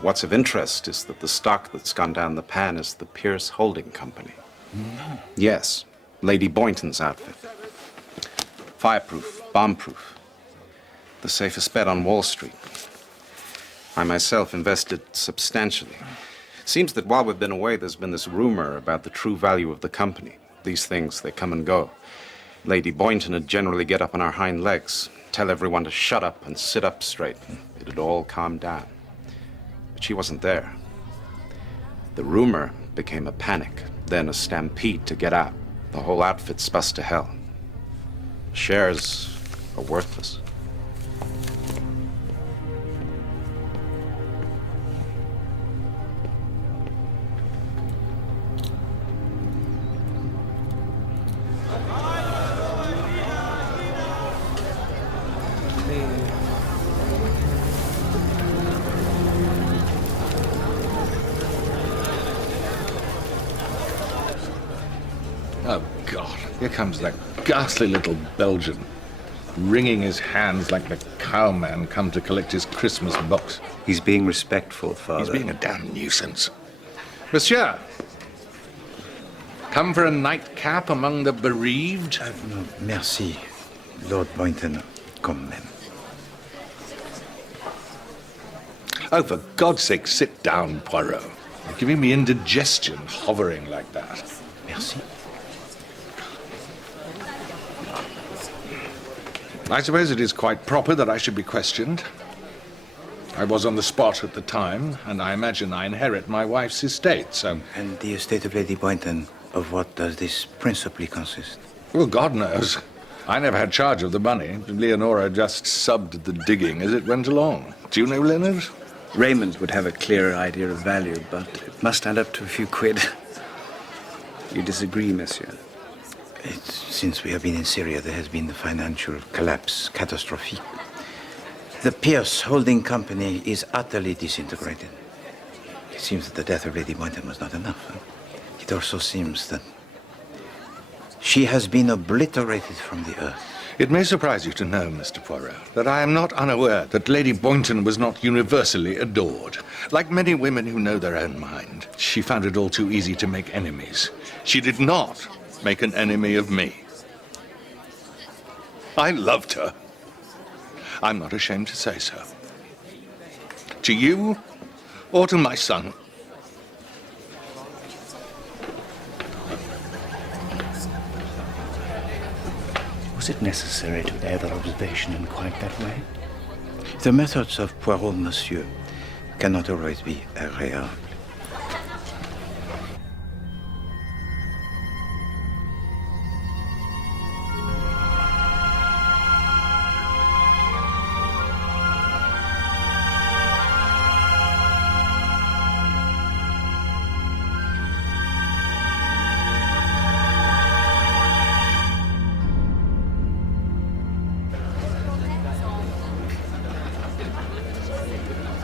What's of interest is that the stock that's gone down the pan is the Pierce Holding Company. No. Yes, Lady Boynton's outfit. Fireproof, bomb-proof. The safest bet on Wall Street. I myself invested substantially. Seems that while we've been away, there's been this rumor about the true value of the company. These things, they come and go. Lady Boynton would generally get up on her hind legs, tell everyone to shut up and sit up straight. It'd all calm down. But she wasn't there. The rumor became a panic, then a stampede to get out. The whole outfit's bust to hell. Shares are worthless. Oh, God. Here comes that ghastly little Belgian, wringing his hands like the cowman come to collect his Christmas box. He's being respectful, Father. He's being a damn nuisance. Monsieur, come for a nightcap among the bereaved? No, merci, Lord Boynton, quand même. Oh, for God's sake, sit down, Poirot. You're giving me indigestion hovering like that. Merci. I suppose it is quite proper that I should be questioned. I was on the spot at the time, and I imagine I inherit my wife's estate, so... And the estate of Lady Boynton, of what does this principally consist? Well, God knows. I never had charge of the money. Leonora just subbed the digging as it went along. Do you know, Leonard? Raymond would have a clearer idea of value, but it must add up to a few quid. You disagree, monsieur? Since we have been in Syria, there has been the financial collapse, catastrophique. The Pierce Holding Company is utterly disintegrated. It seems that the death of Lady Boynton was not enough. It also seems that she has been obliterated from the earth. It may surprise you to know, Mr. Poirot, that I am not unaware that Lady Boynton was not universally adored. Like many women who know their own mind, she found it all too easy to make enemies. She did not make an enemy of me. I loved her. I'm not ashamed to say so. To you, or to my son. Was it necessary to air that observation in quite that way? The methods of Poirot, monsieur, cannot always be agréables.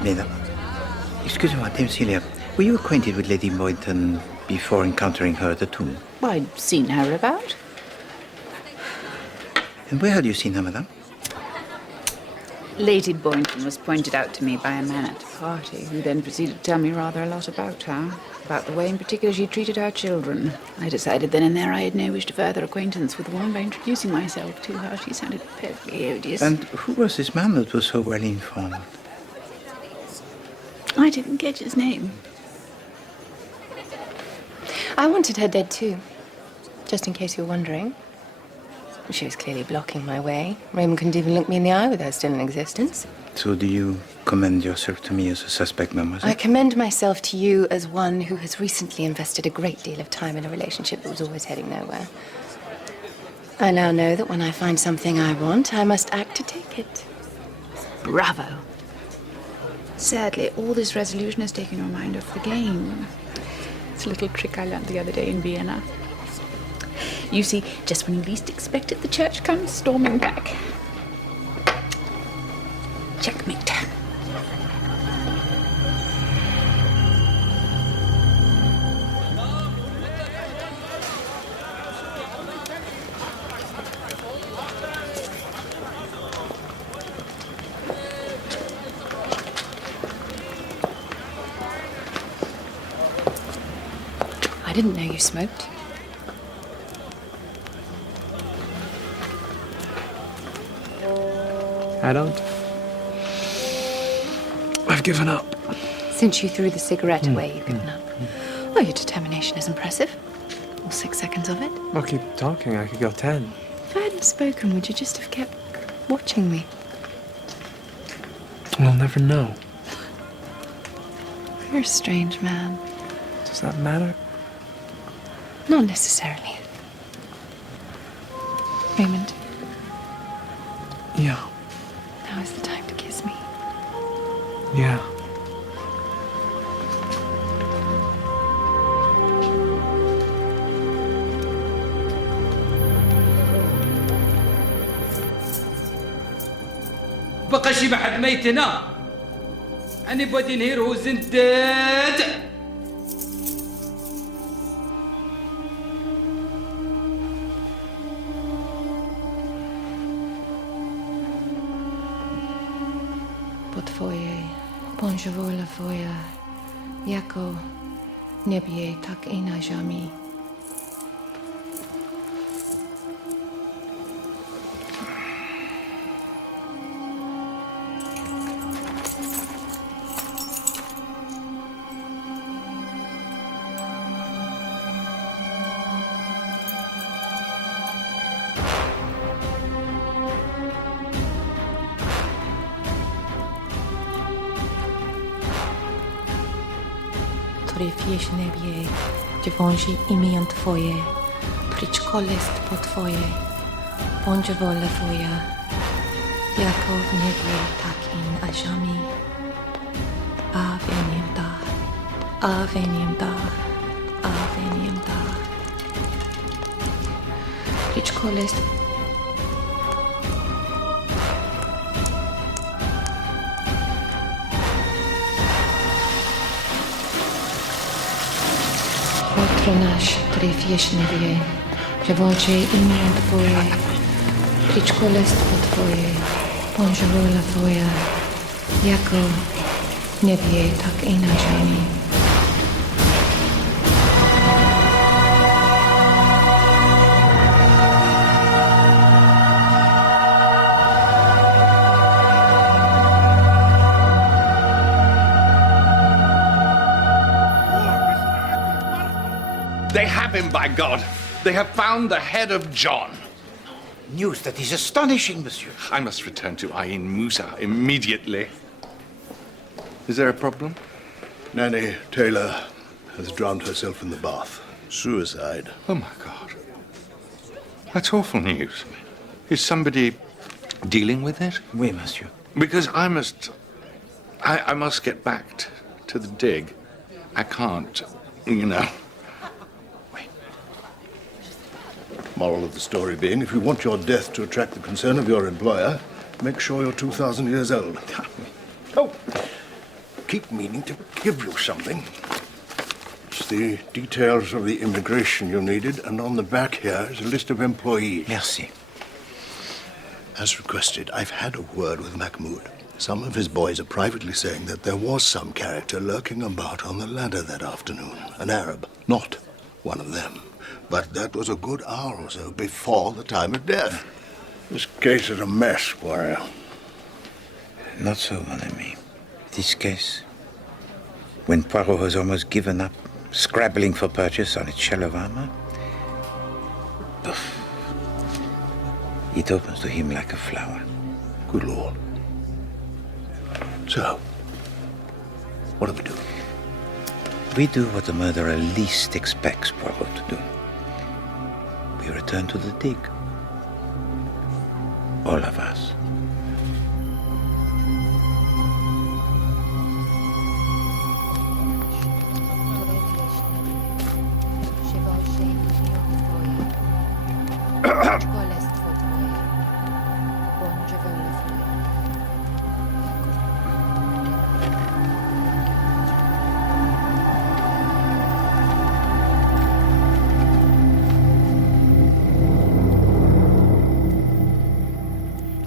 Mesdames. Excusez-moi, Dame Celia. Were you acquainted with Lady Boynton before encountering her at the tomb? Well, I'd seen her about. And where had you seen her, madame? Lady Boynton was pointed out to me by a man at a party, who then proceeded to tell me rather a lot about her. About the way in particular she treated her children. I decided then and there I had no wish to further acquaintance with the woman by introducing myself to her. She sounded perfectly odious. And who was this man that was so well informed? I didn't catch his name. I wanted her dead too, just in case you were wondering. She was clearly blocking my way. Raymond couldn't even look me in the eye with her still in existence. So do you commend yourself to me as a suspect, mademoiselle? I commend myself to you as one who has recently invested a great deal of time in a relationship that was always heading nowhere. I now know that when I find something I want, I must act to take it. Bravo. Sadly, all this resolution has taken your mind off the game. It's a little trick I learned the other day in Vienna. You see, just when you least expect it, the church comes storming back. Checkmate. I didn't know you smoked. I don't. I've given up. Since you threw the cigarette away, you've given up. Oh, your determination is impressive. All 6 seconds of it. I'll keep talking. I could go 10. If I hadn't spoken, would you just have kept watching me? We'll never know. You're a strange man. Does that matter? Not necessarily. Raymond. Yeah. Now is the time to kiss me. Yeah. بقى شي بحد ميت هنا. Anybody in here who's dead? Twoje, bądźwola twoja, jako niebie, tak i na ziemi. Wiesz niebie, gdzie wąży imię Twoje, precz kolestwo Twoje, bądź wola Twoja, jako w niebie, tak i na ziemi. Aveniem da, aveniem da, aveniem da. Precz kolestwo. Nasz, który wiesz niebie, że włączy imię Twoje, precz królestwo Twoje, bądź wola Twoja, jako w niebie, tak i na ziemi. They have him, by God. They have found the head of John. News that is astonishing, monsieur. I must return to Ain Musa immediately. Is there a problem? Nanny Taylor has drowned herself in the bath. Suicide. Oh, my God. That's awful news. Is somebody dealing with it? Oui, monsieur. Because I must get back to the dig. I can't, you know. Moral of the story being, if you want your death to attract the concern of your employer, make sure you're 2,000 years old. Oh, keep meaning to give you something. It's the details of the immigration you needed, and on the back here is a list of employees. Merci. As requested, I've had a word with Mahmoud. Some of his boys are privately saying that there was some character lurking about on the ladder that afternoon. An Arab. Not one of them. But that was a good hour or so before the time of death. This case is a mess, Poirot. Not so, mon ami. This case, when Poirot has almost given up scrabbling for purchase on its shell of armor, it opens to him like a flower. Good Lord. So, what do we do? We do what the murderer least expects Poirot to do. We return to the dig. All of us.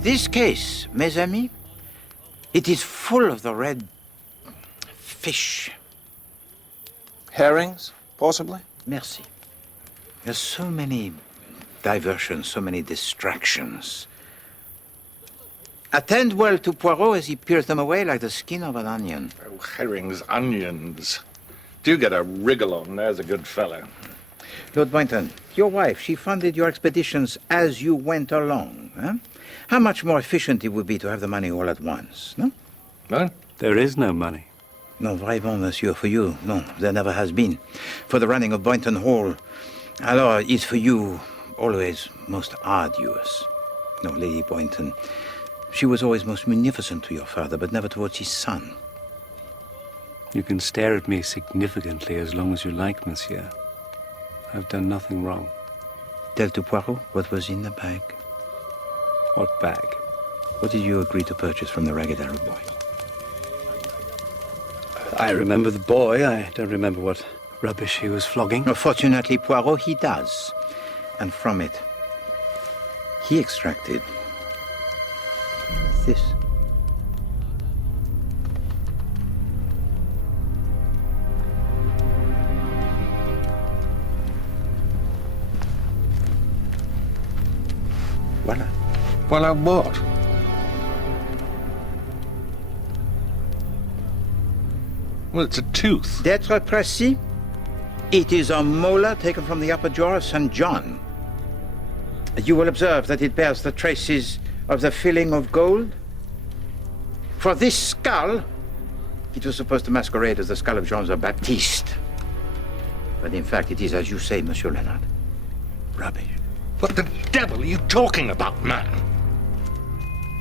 This case, mes amis, it is full of the red fish. Herrings, possibly? Merci. There's so many diversions, so many distractions. Attend well to Poirot as he peels them away like the skin of an onion. Oh, herrings, onions. Do get a wriggle on, there's a good fellow. Lord Boynton, your wife, she funded your expeditions as you went along, huh? How much more efficient it would be to have the money all at once, no? No, there is no money. No, vraiment, monsieur, for you, no, there never has been. For the running of Boynton Hall, alors, it's for you always most arduous. No, Lady Boynton, she was always most munificent to your father, but never towards his son. You can stare at me significantly as long as you like, monsieur. I've done nothing wrong. Tell to Poirot what was in the bag. What bag? What did you agree to purchase from the ragged Arab boy? I remember the boy. I don't remember what rubbish he was flogging. Fortunately, Poirot, he does. And from it, he extracted this. Voilà. Voilà what? Well, it's a tooth. D'être précis, it is a molar taken from the upper jaw of St. John. You will observe that it bears the traces of the filling of gold. For this skull, it was supposed to masquerade as the skull of Jean the Baptiste. But in fact, it is, as you say, Monsieur Leonard, rubbish. What the devil are you talking about, man?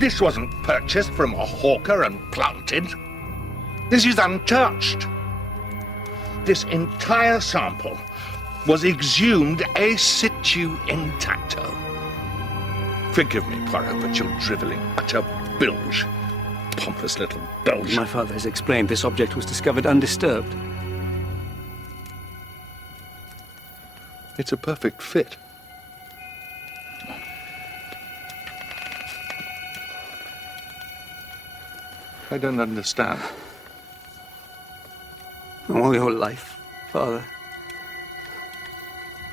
This wasn't purchased from a hawker and planted. This is untouched. This entire sample was exhumed a situ intacto. Forgive me, Poirot, but you're drivelling utter bilge. Pompous little Belgian. My father has explained this object was discovered undisturbed. It's a perfect fit. I don't understand. All your life, Father.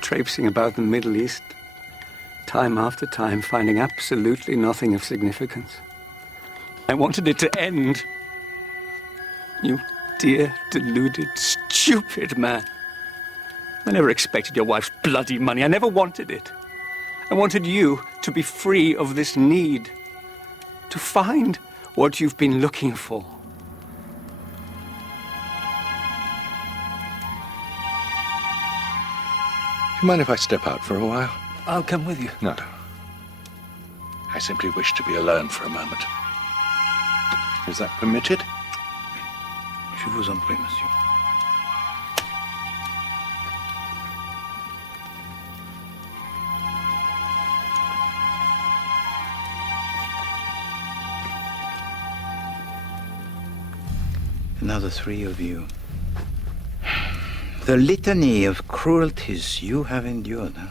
Traipsing about the Middle East, time after time, finding absolutely nothing of significance. I wanted it to end. You dear, deluded, stupid man. I never expected your wife's bloody money. I never wanted it. I wanted you to be free of this need. To find what you've been looking for. Do you mind if I step out for a while? I'll come with you. No. I simply wish to be alone for a moment. Is that permitted? Je vous en prie, monsieur. Now the three of you. The litany of cruelties you have endured. Huh?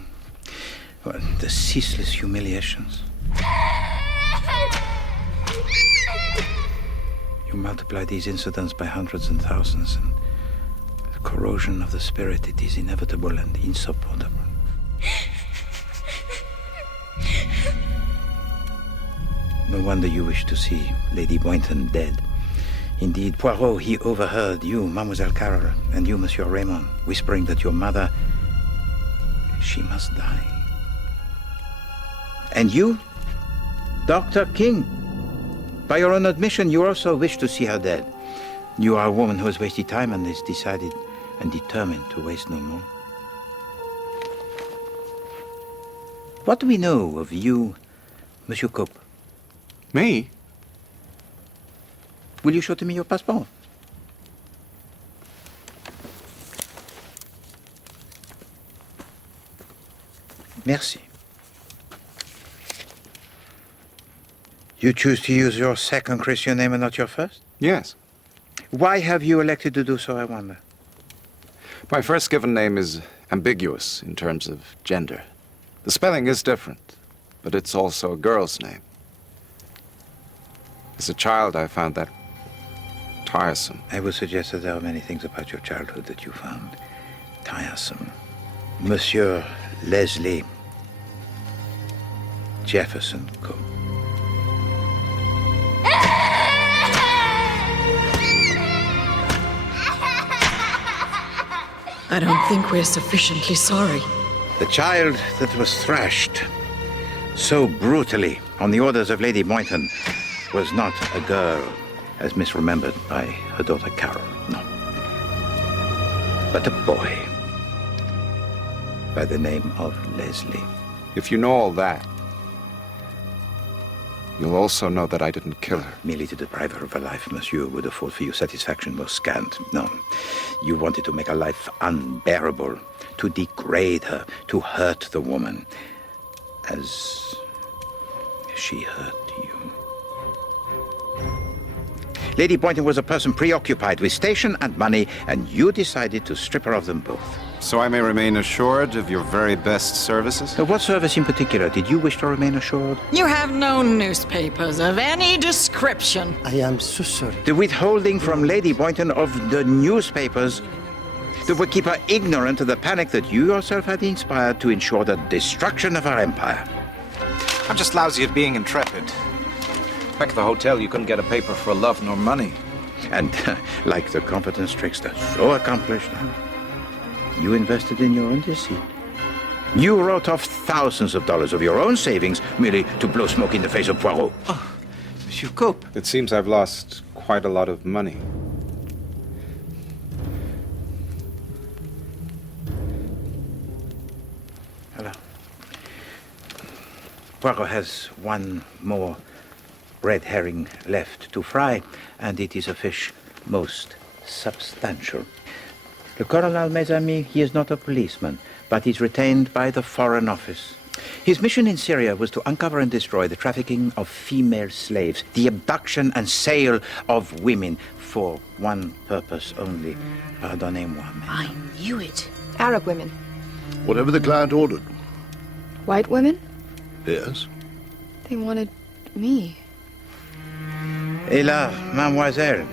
Well, the ceaseless humiliations. You multiply these incidents by hundreds and thousands, and the corrosion of the spirit, it is inevitable and insupportable. No wonder you wish to see Lady Boynton dead. Indeed, Poirot, he overheard you, Mademoiselle Carroll, and you, Monsieur Raymond, whispering that your mother, she must die. And you, Dr. King, by your own admission, you also wish to see her dead. You are a woman who has wasted time and is decided and determined to waste no more. What do we know of you, Monsieur Cope? Me? Will you show to me your passport? Merci. You choose to use your second Christian name and not your first? Yes. Why have you elected to do so, I wonder? My first given name is ambiguous in terms of gender. The spelling is different, but it's also a girl's name. As a child, I found that tiresome. I would suggest that there are many things about your childhood that you found tiresome. Monsieur Leslie Jefferson Cope. I don't think we're sufficiently sorry. The child that was thrashed so brutally on the orders of Lady Boynton was not a girl as misremembered by her daughter Carol, no. But a boy by the name of Leslie. If you know all that, you'll also know that I didn't kill her. Merely to deprive her of her life, Monsieur, would afford for you satisfaction most scant. No, you wanted to make her life unbearable, to degrade her, to hurt the woman, as she hurt you. Lady Boynton was a person preoccupied with station and money, and you decided to strip her of them both. So I may remain assured of your very best services? What service in particular did you wish to remain assured? You have no newspapers of any description. I am so sorry. The withholding from Lady Boynton of the newspapers that would keep her ignorant of the panic that you yourself had inspired to ensure the destruction of her empire. I'm just lousy at being intrepid. Back at the hotel, you couldn't get a paper for love nor money. And like the competence trickster, so accomplished, you invested in your own deceit. You wrote off thousands of dollars of your own savings merely to blow smoke in the face of Poirot. Oh, Monsieur Cope. It seems I've lost quite a lot of money. Hello. Poirot has one more red herring left to fry, and it is a fish most substantial. Le Colonel, mes amis, he is not a policeman, but is retained by the Foreign Office. His mission in Syria was to uncover and destroy the trafficking of female slaves, the abduction and sale of women, for one purpose only. Pardonnez-moi. I knew it. Arab women. Whatever the client ordered. White women? Yes. They wanted me. Et là, mademoiselle,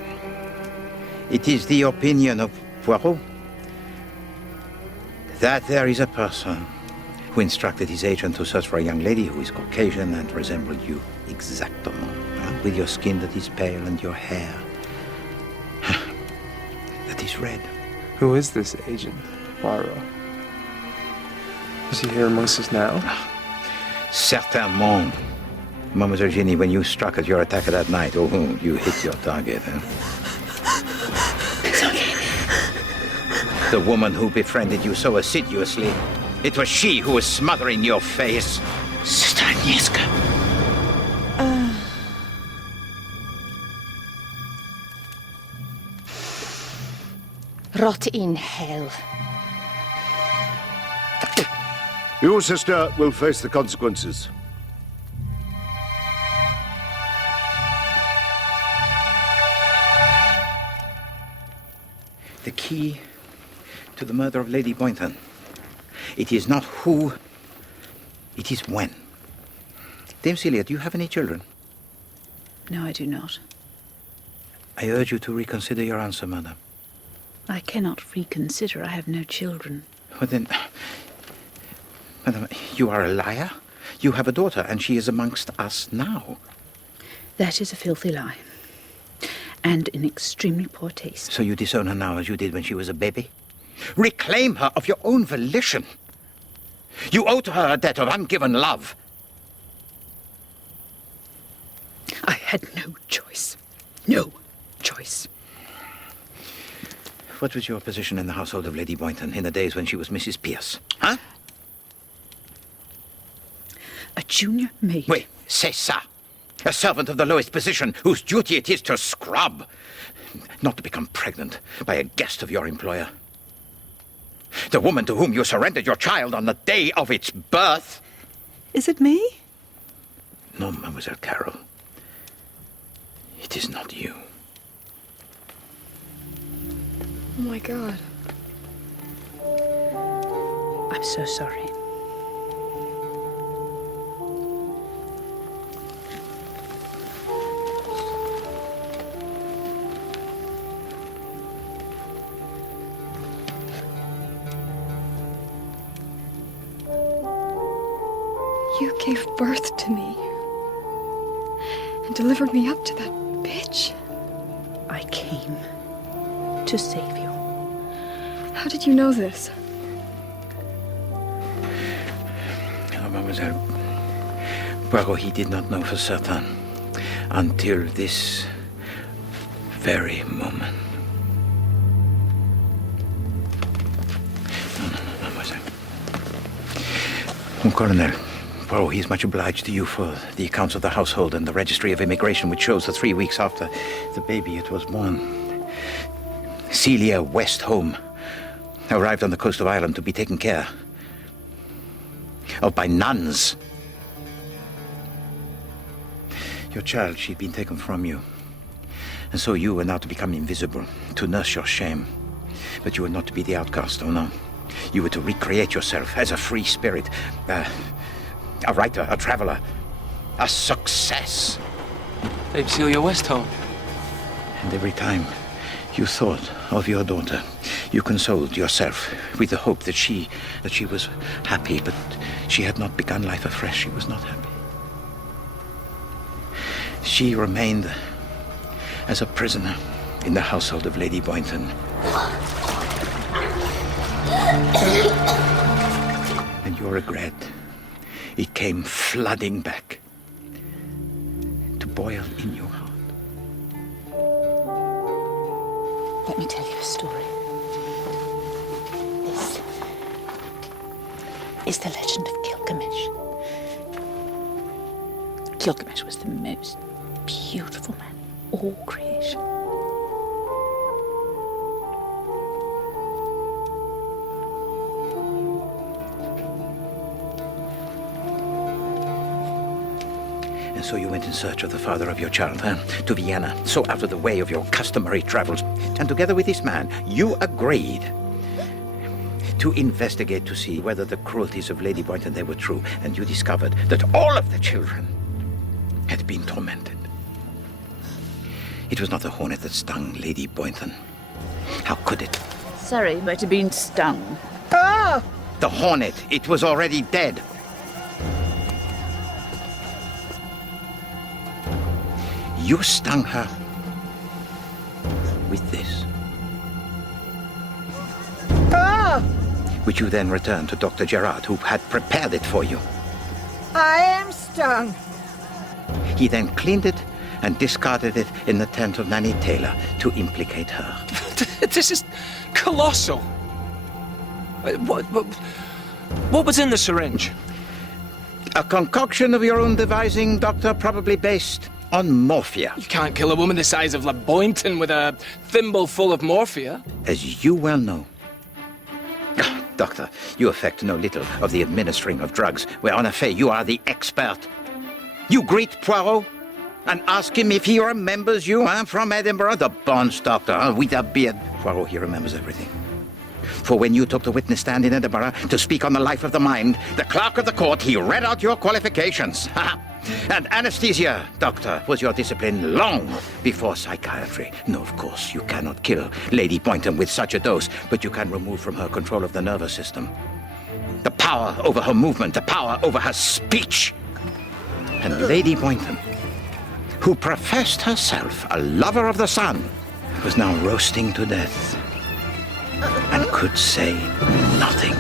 it is the opinion of Poirot that there is a person who instructed his agent to search for a young lady who is Caucasian and resembled you exactement, with your skin that is pale and your hair that is red. Who is this agent, Poirot? Is he here amongst us now? Certainement. Mademoiselle Jenny, when you struck at your attacker that night, oh, you hit your target, It's okay. The woman who befriended you so assiduously, it was she who was smothering your face. Sister Agnieszka. Rot in hell. You, sister, will face the consequences. The key to the murder of Lady Boynton. It is not who, it is when. Dame Celia, do you have any children? No, I do not. I urge you to reconsider your answer, madam. I cannot reconsider. I have no children. Well then, madam, you are a liar. You have a daughter, and she is amongst us now. That is a filthy lie. And in extremely poor taste. So you disown her now as you did when she was a baby? Reclaim her of your own volition. You owe to her a debt of ungiven love. I had no choice. No choice. What was your position in the household of Lady Boynton in the days when she was Mrs. Pierce? Huh? A junior maid. Oui, c'est ça. A servant of the lowest position whose duty it is to scrub, not to become pregnant by a guest of your employer. The woman to whom you surrendered your child on the day of its birth. Is it me? No, Mademoiselle Carroll. It is not you. Oh my God. I'm so sorry. You gave birth to me and delivered me up to that bitch. I came to save you. How did you know this? Oh, Mademoiselle Poirot, he did not know for certain until this very moment. No, Mademoiselle. Colonel Poirot, he is much obliged to you for the accounts of the household and the registry of immigration, which shows that 3 weeks after the baby it was born, Celia Westholme arrived on the coast of Ireland to be taken care of by nuns. Your child, she'd been taken from you. And so you were now to become invisible, to nurse your shame. But you were not to be the outcast, oh no. You were to recreate yourself as a free spirit, a writer, a traveler, a success. Babe Celia Westholme. And every time you thought of your daughter, you consoled yourself with the hope that she was happy, but she had not begun life afresh. She was not happy. She remained as a prisoner in the household of Lady Boynton. And your regret, it came flooding back to boil in your heart. Let me tell you a story. This is the legend of Gilgamesh. Gilgamesh was the most beautiful man in all creation. And so you went in search of the father of your child, to Vienna, so out of the way of your customary travels. And together with this man, you agreed to investigate to see whether the cruelties of Lady Boynton, they were true. And you discovered that all of the children had been tormented. It was not the hornet that stung Lady Boynton. How could it? Sorry, might have been stung. Ah! The hornet, it was already dead. You stung her with this. Ah! Which you then returned to Dr. Gerard, who had prepared it for you. I am stung. He then cleaned it and discarded it in the tent of Nanny Taylor to implicate her. This is colossal. What was in the syringe? A concoction of your own devising, Doctor, probably based on morphia. You can't kill a woman the size of La Boynton with a thimble full of morphia. As you well know. Doctor, you affect no little of the administering of drugs, where, en effet, you are the expert. You greet Poirot and ask him if he remembers you, from Edinburgh, the Bonds doctor, with a beard. Poirot, he remembers everything. For when you took the witness stand in Edinburgh to speak on the life of the mind, the clerk of the court, he read out your qualifications. And anesthesia, doctor, was your discipline long before psychiatry. No, of course, you cannot kill Lady Boynton with such a dose, but you can remove from her control of the nervous system. The power over her movement, the power over her speech. And Lady Boynton, who professed herself a lover of the sun, was now roasting to death and could say nothing.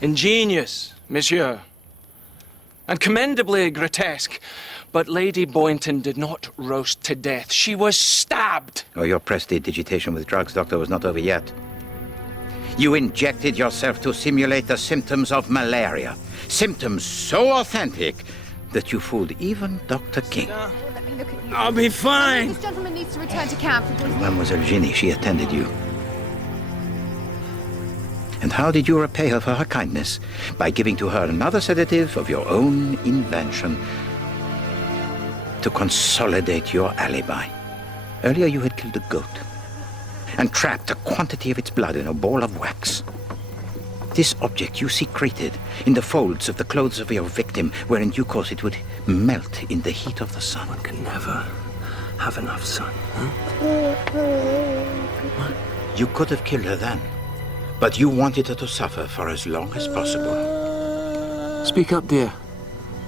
Ingenious, monsieur. And commendably grotesque. But Lady Boynton did not roast to death. She was stabbed. Oh, your prestidigitation with drugs, doctor, was not over yet. You injected yourself to simulate the symptoms of malaria. Symptoms so authentic that you fooled even Dr. King. I'll be fine. This gentleman needs to return to camp. Mademoiselle Ginny, she attended you. And how did you repay her for her kindness? By giving to her another sedative of your own invention to consolidate your alibi. Earlier you had killed a goat and trapped a quantity of its blood in a ball of wax. This object you secreted in the folds of the clothes of your victim, where in due course it would melt in the heat of the sun. One can never have enough sun, huh? You could have killed her then, but you wanted her to suffer for as long as possible. Speak up, dear.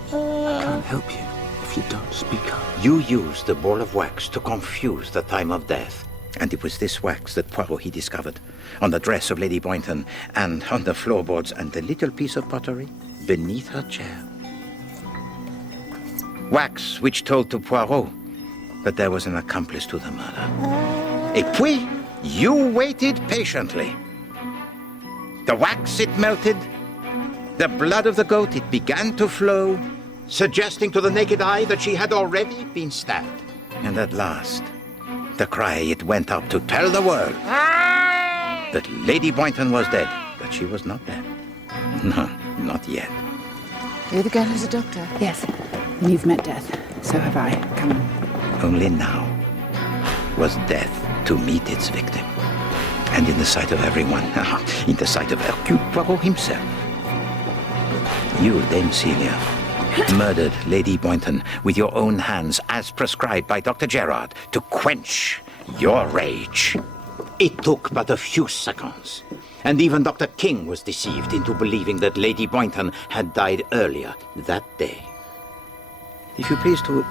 I can't help you if you don't speak up. You used the ball of wax to confuse the time of death. And it was this wax that Poirot he discovered on the dress of Lady Boynton and on the floorboards and the little piece of pottery beneath her chair. Wax which told to Poirot that there was an accomplice to the murder. Et puis, you waited patiently. The wax, it melted. The blood of the goat, it began to flow, suggesting to the naked eye that she had already been stabbed. And at last, the cry, it went up to tell the world that Lady Boynton was dead. But she was not dead. No, not yet. You're the girl who's a doctor? Yes. And you've met death. So have I. Come on. Only now was death to meet its victim. And in the sight of everyone, in the sight of Hercule Poirot himself. You, Dame Celia, murdered Lady Boynton with your own hands as prescribed by Dr. Gerard to quench your rage. It took but a few seconds, and even Dr. King was deceived into believing that Lady Boynton had died earlier that day. If you please to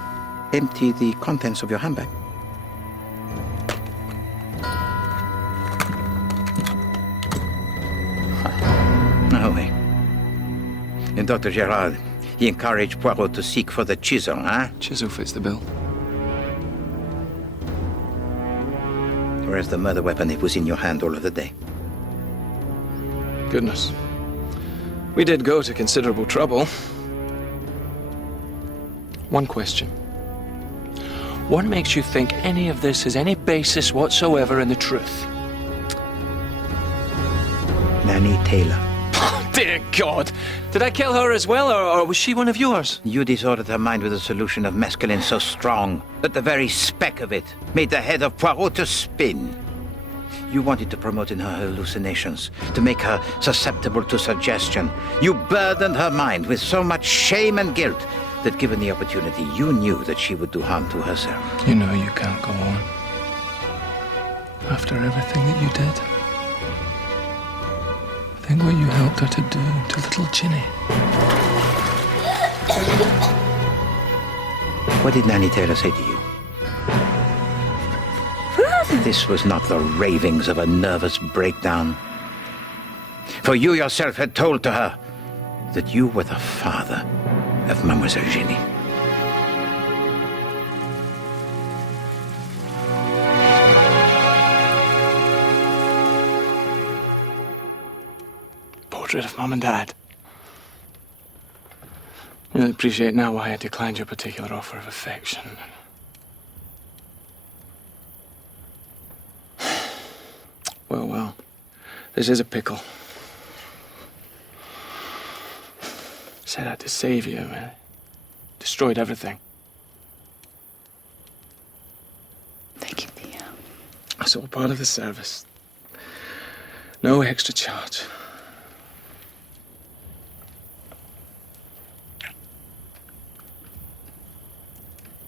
empty the contents of your handbag. No way. And Dr. Gerard, he encouraged Poirot to seek for the chisel, huh? Chisel fits the bill. Whereas the murder weapon, it was in your hand all of the day. Goodness. We did go to considerable trouble. One question. What makes you think any of this has any basis whatsoever in the truth? Nanny Taylor. Dear God! Did I kill her as well, or was she one of yours? You disordered her mind with a solution of mescaline so strong that the very speck of it made the head of Poirot to spin. You wanted to promote in her hallucinations, to make her susceptible to suggestion. You burdened her mind with so much shame and guilt that given the opportunity, you knew that she would do harm to herself. You know you can't go on. After everything that you did. Think what you helped her to do to little Ginny. What did Nanny Taylor say to you? This was not the ravings of a nervous breakdown. For you yourself had told to her that you were the father of Mademoiselle Ginny. Portrait of Mum and Dad. I really appreciate now why I declined your particular offer of affection. Well, well. This is a pickle. Set out to save you, man. Destroyed everything. Thank you, Theo. It's all part of the service. No extra charge.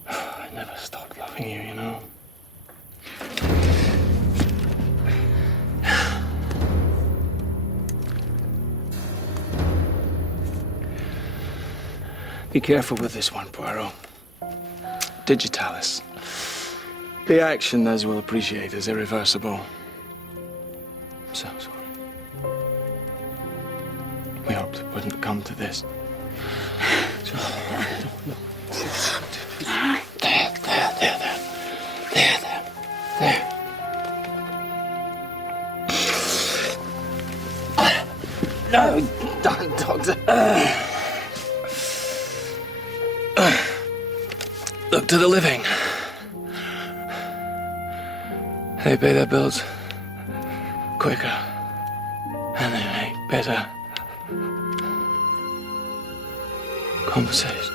I never stopped loving you, you know. Be careful with this one, Poirot. Digitalis. The action, as you'll appreciate, is irreversible. So sorry. We hoped it wouldn't come to this. There. No, don't, Doctor. Look to the living. They pay their bills quicker, and they make better conversation.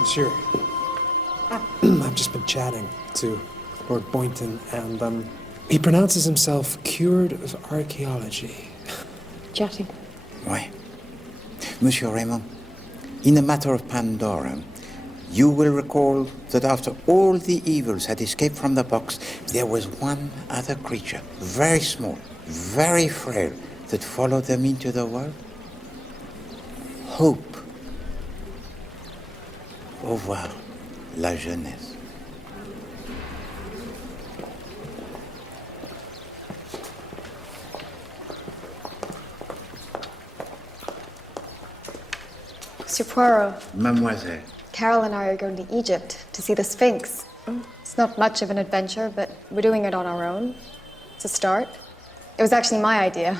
Monsieur, I've just been chatting to Lord Boynton, and he pronounces himself cured of archaeology. Chatting? Why? Monsieur Raymond, in the matter of Pandora, you will recall that after all the evils had escaped from the box, there was one other creature, very small, very frail, that followed them into the world. Hope. Au revoir, la jeunesse. Monsieur Poirot. Mademoiselle. Carol and I are going to Egypt to see the Sphinx. It's not much of an adventure, but we're doing it on our own. It's a start. It was actually my idea.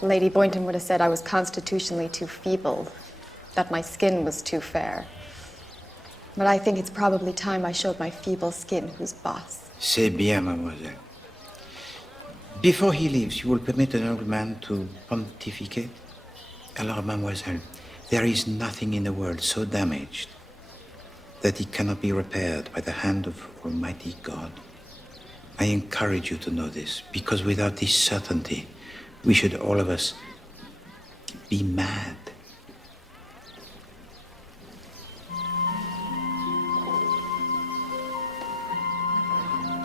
Lady Boynton would have said I was constitutionally too feeble, that my skin was too fair. But I think it's probably time I showed my feeble skin who's boss. C'est bien, mademoiselle. Before he leaves, you will permit an old man to pontificate? Alors, mademoiselle, there is nothing in the world so damaged that it cannot be repaired by the hand of Almighty God. I encourage you to know this, because without this certainty, we should all of us be mad.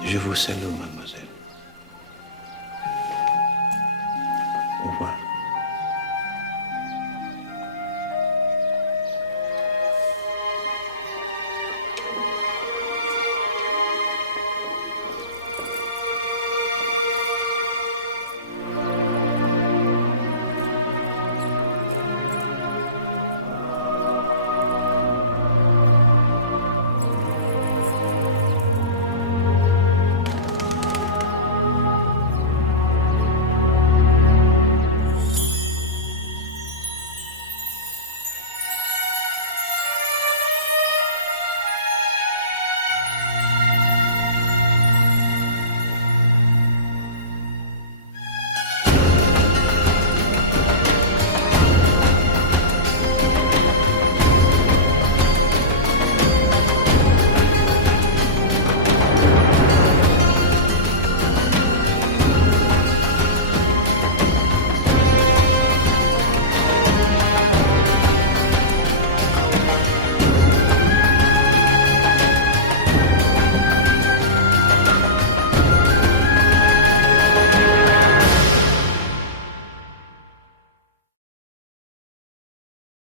Je vous salue, mademoiselle.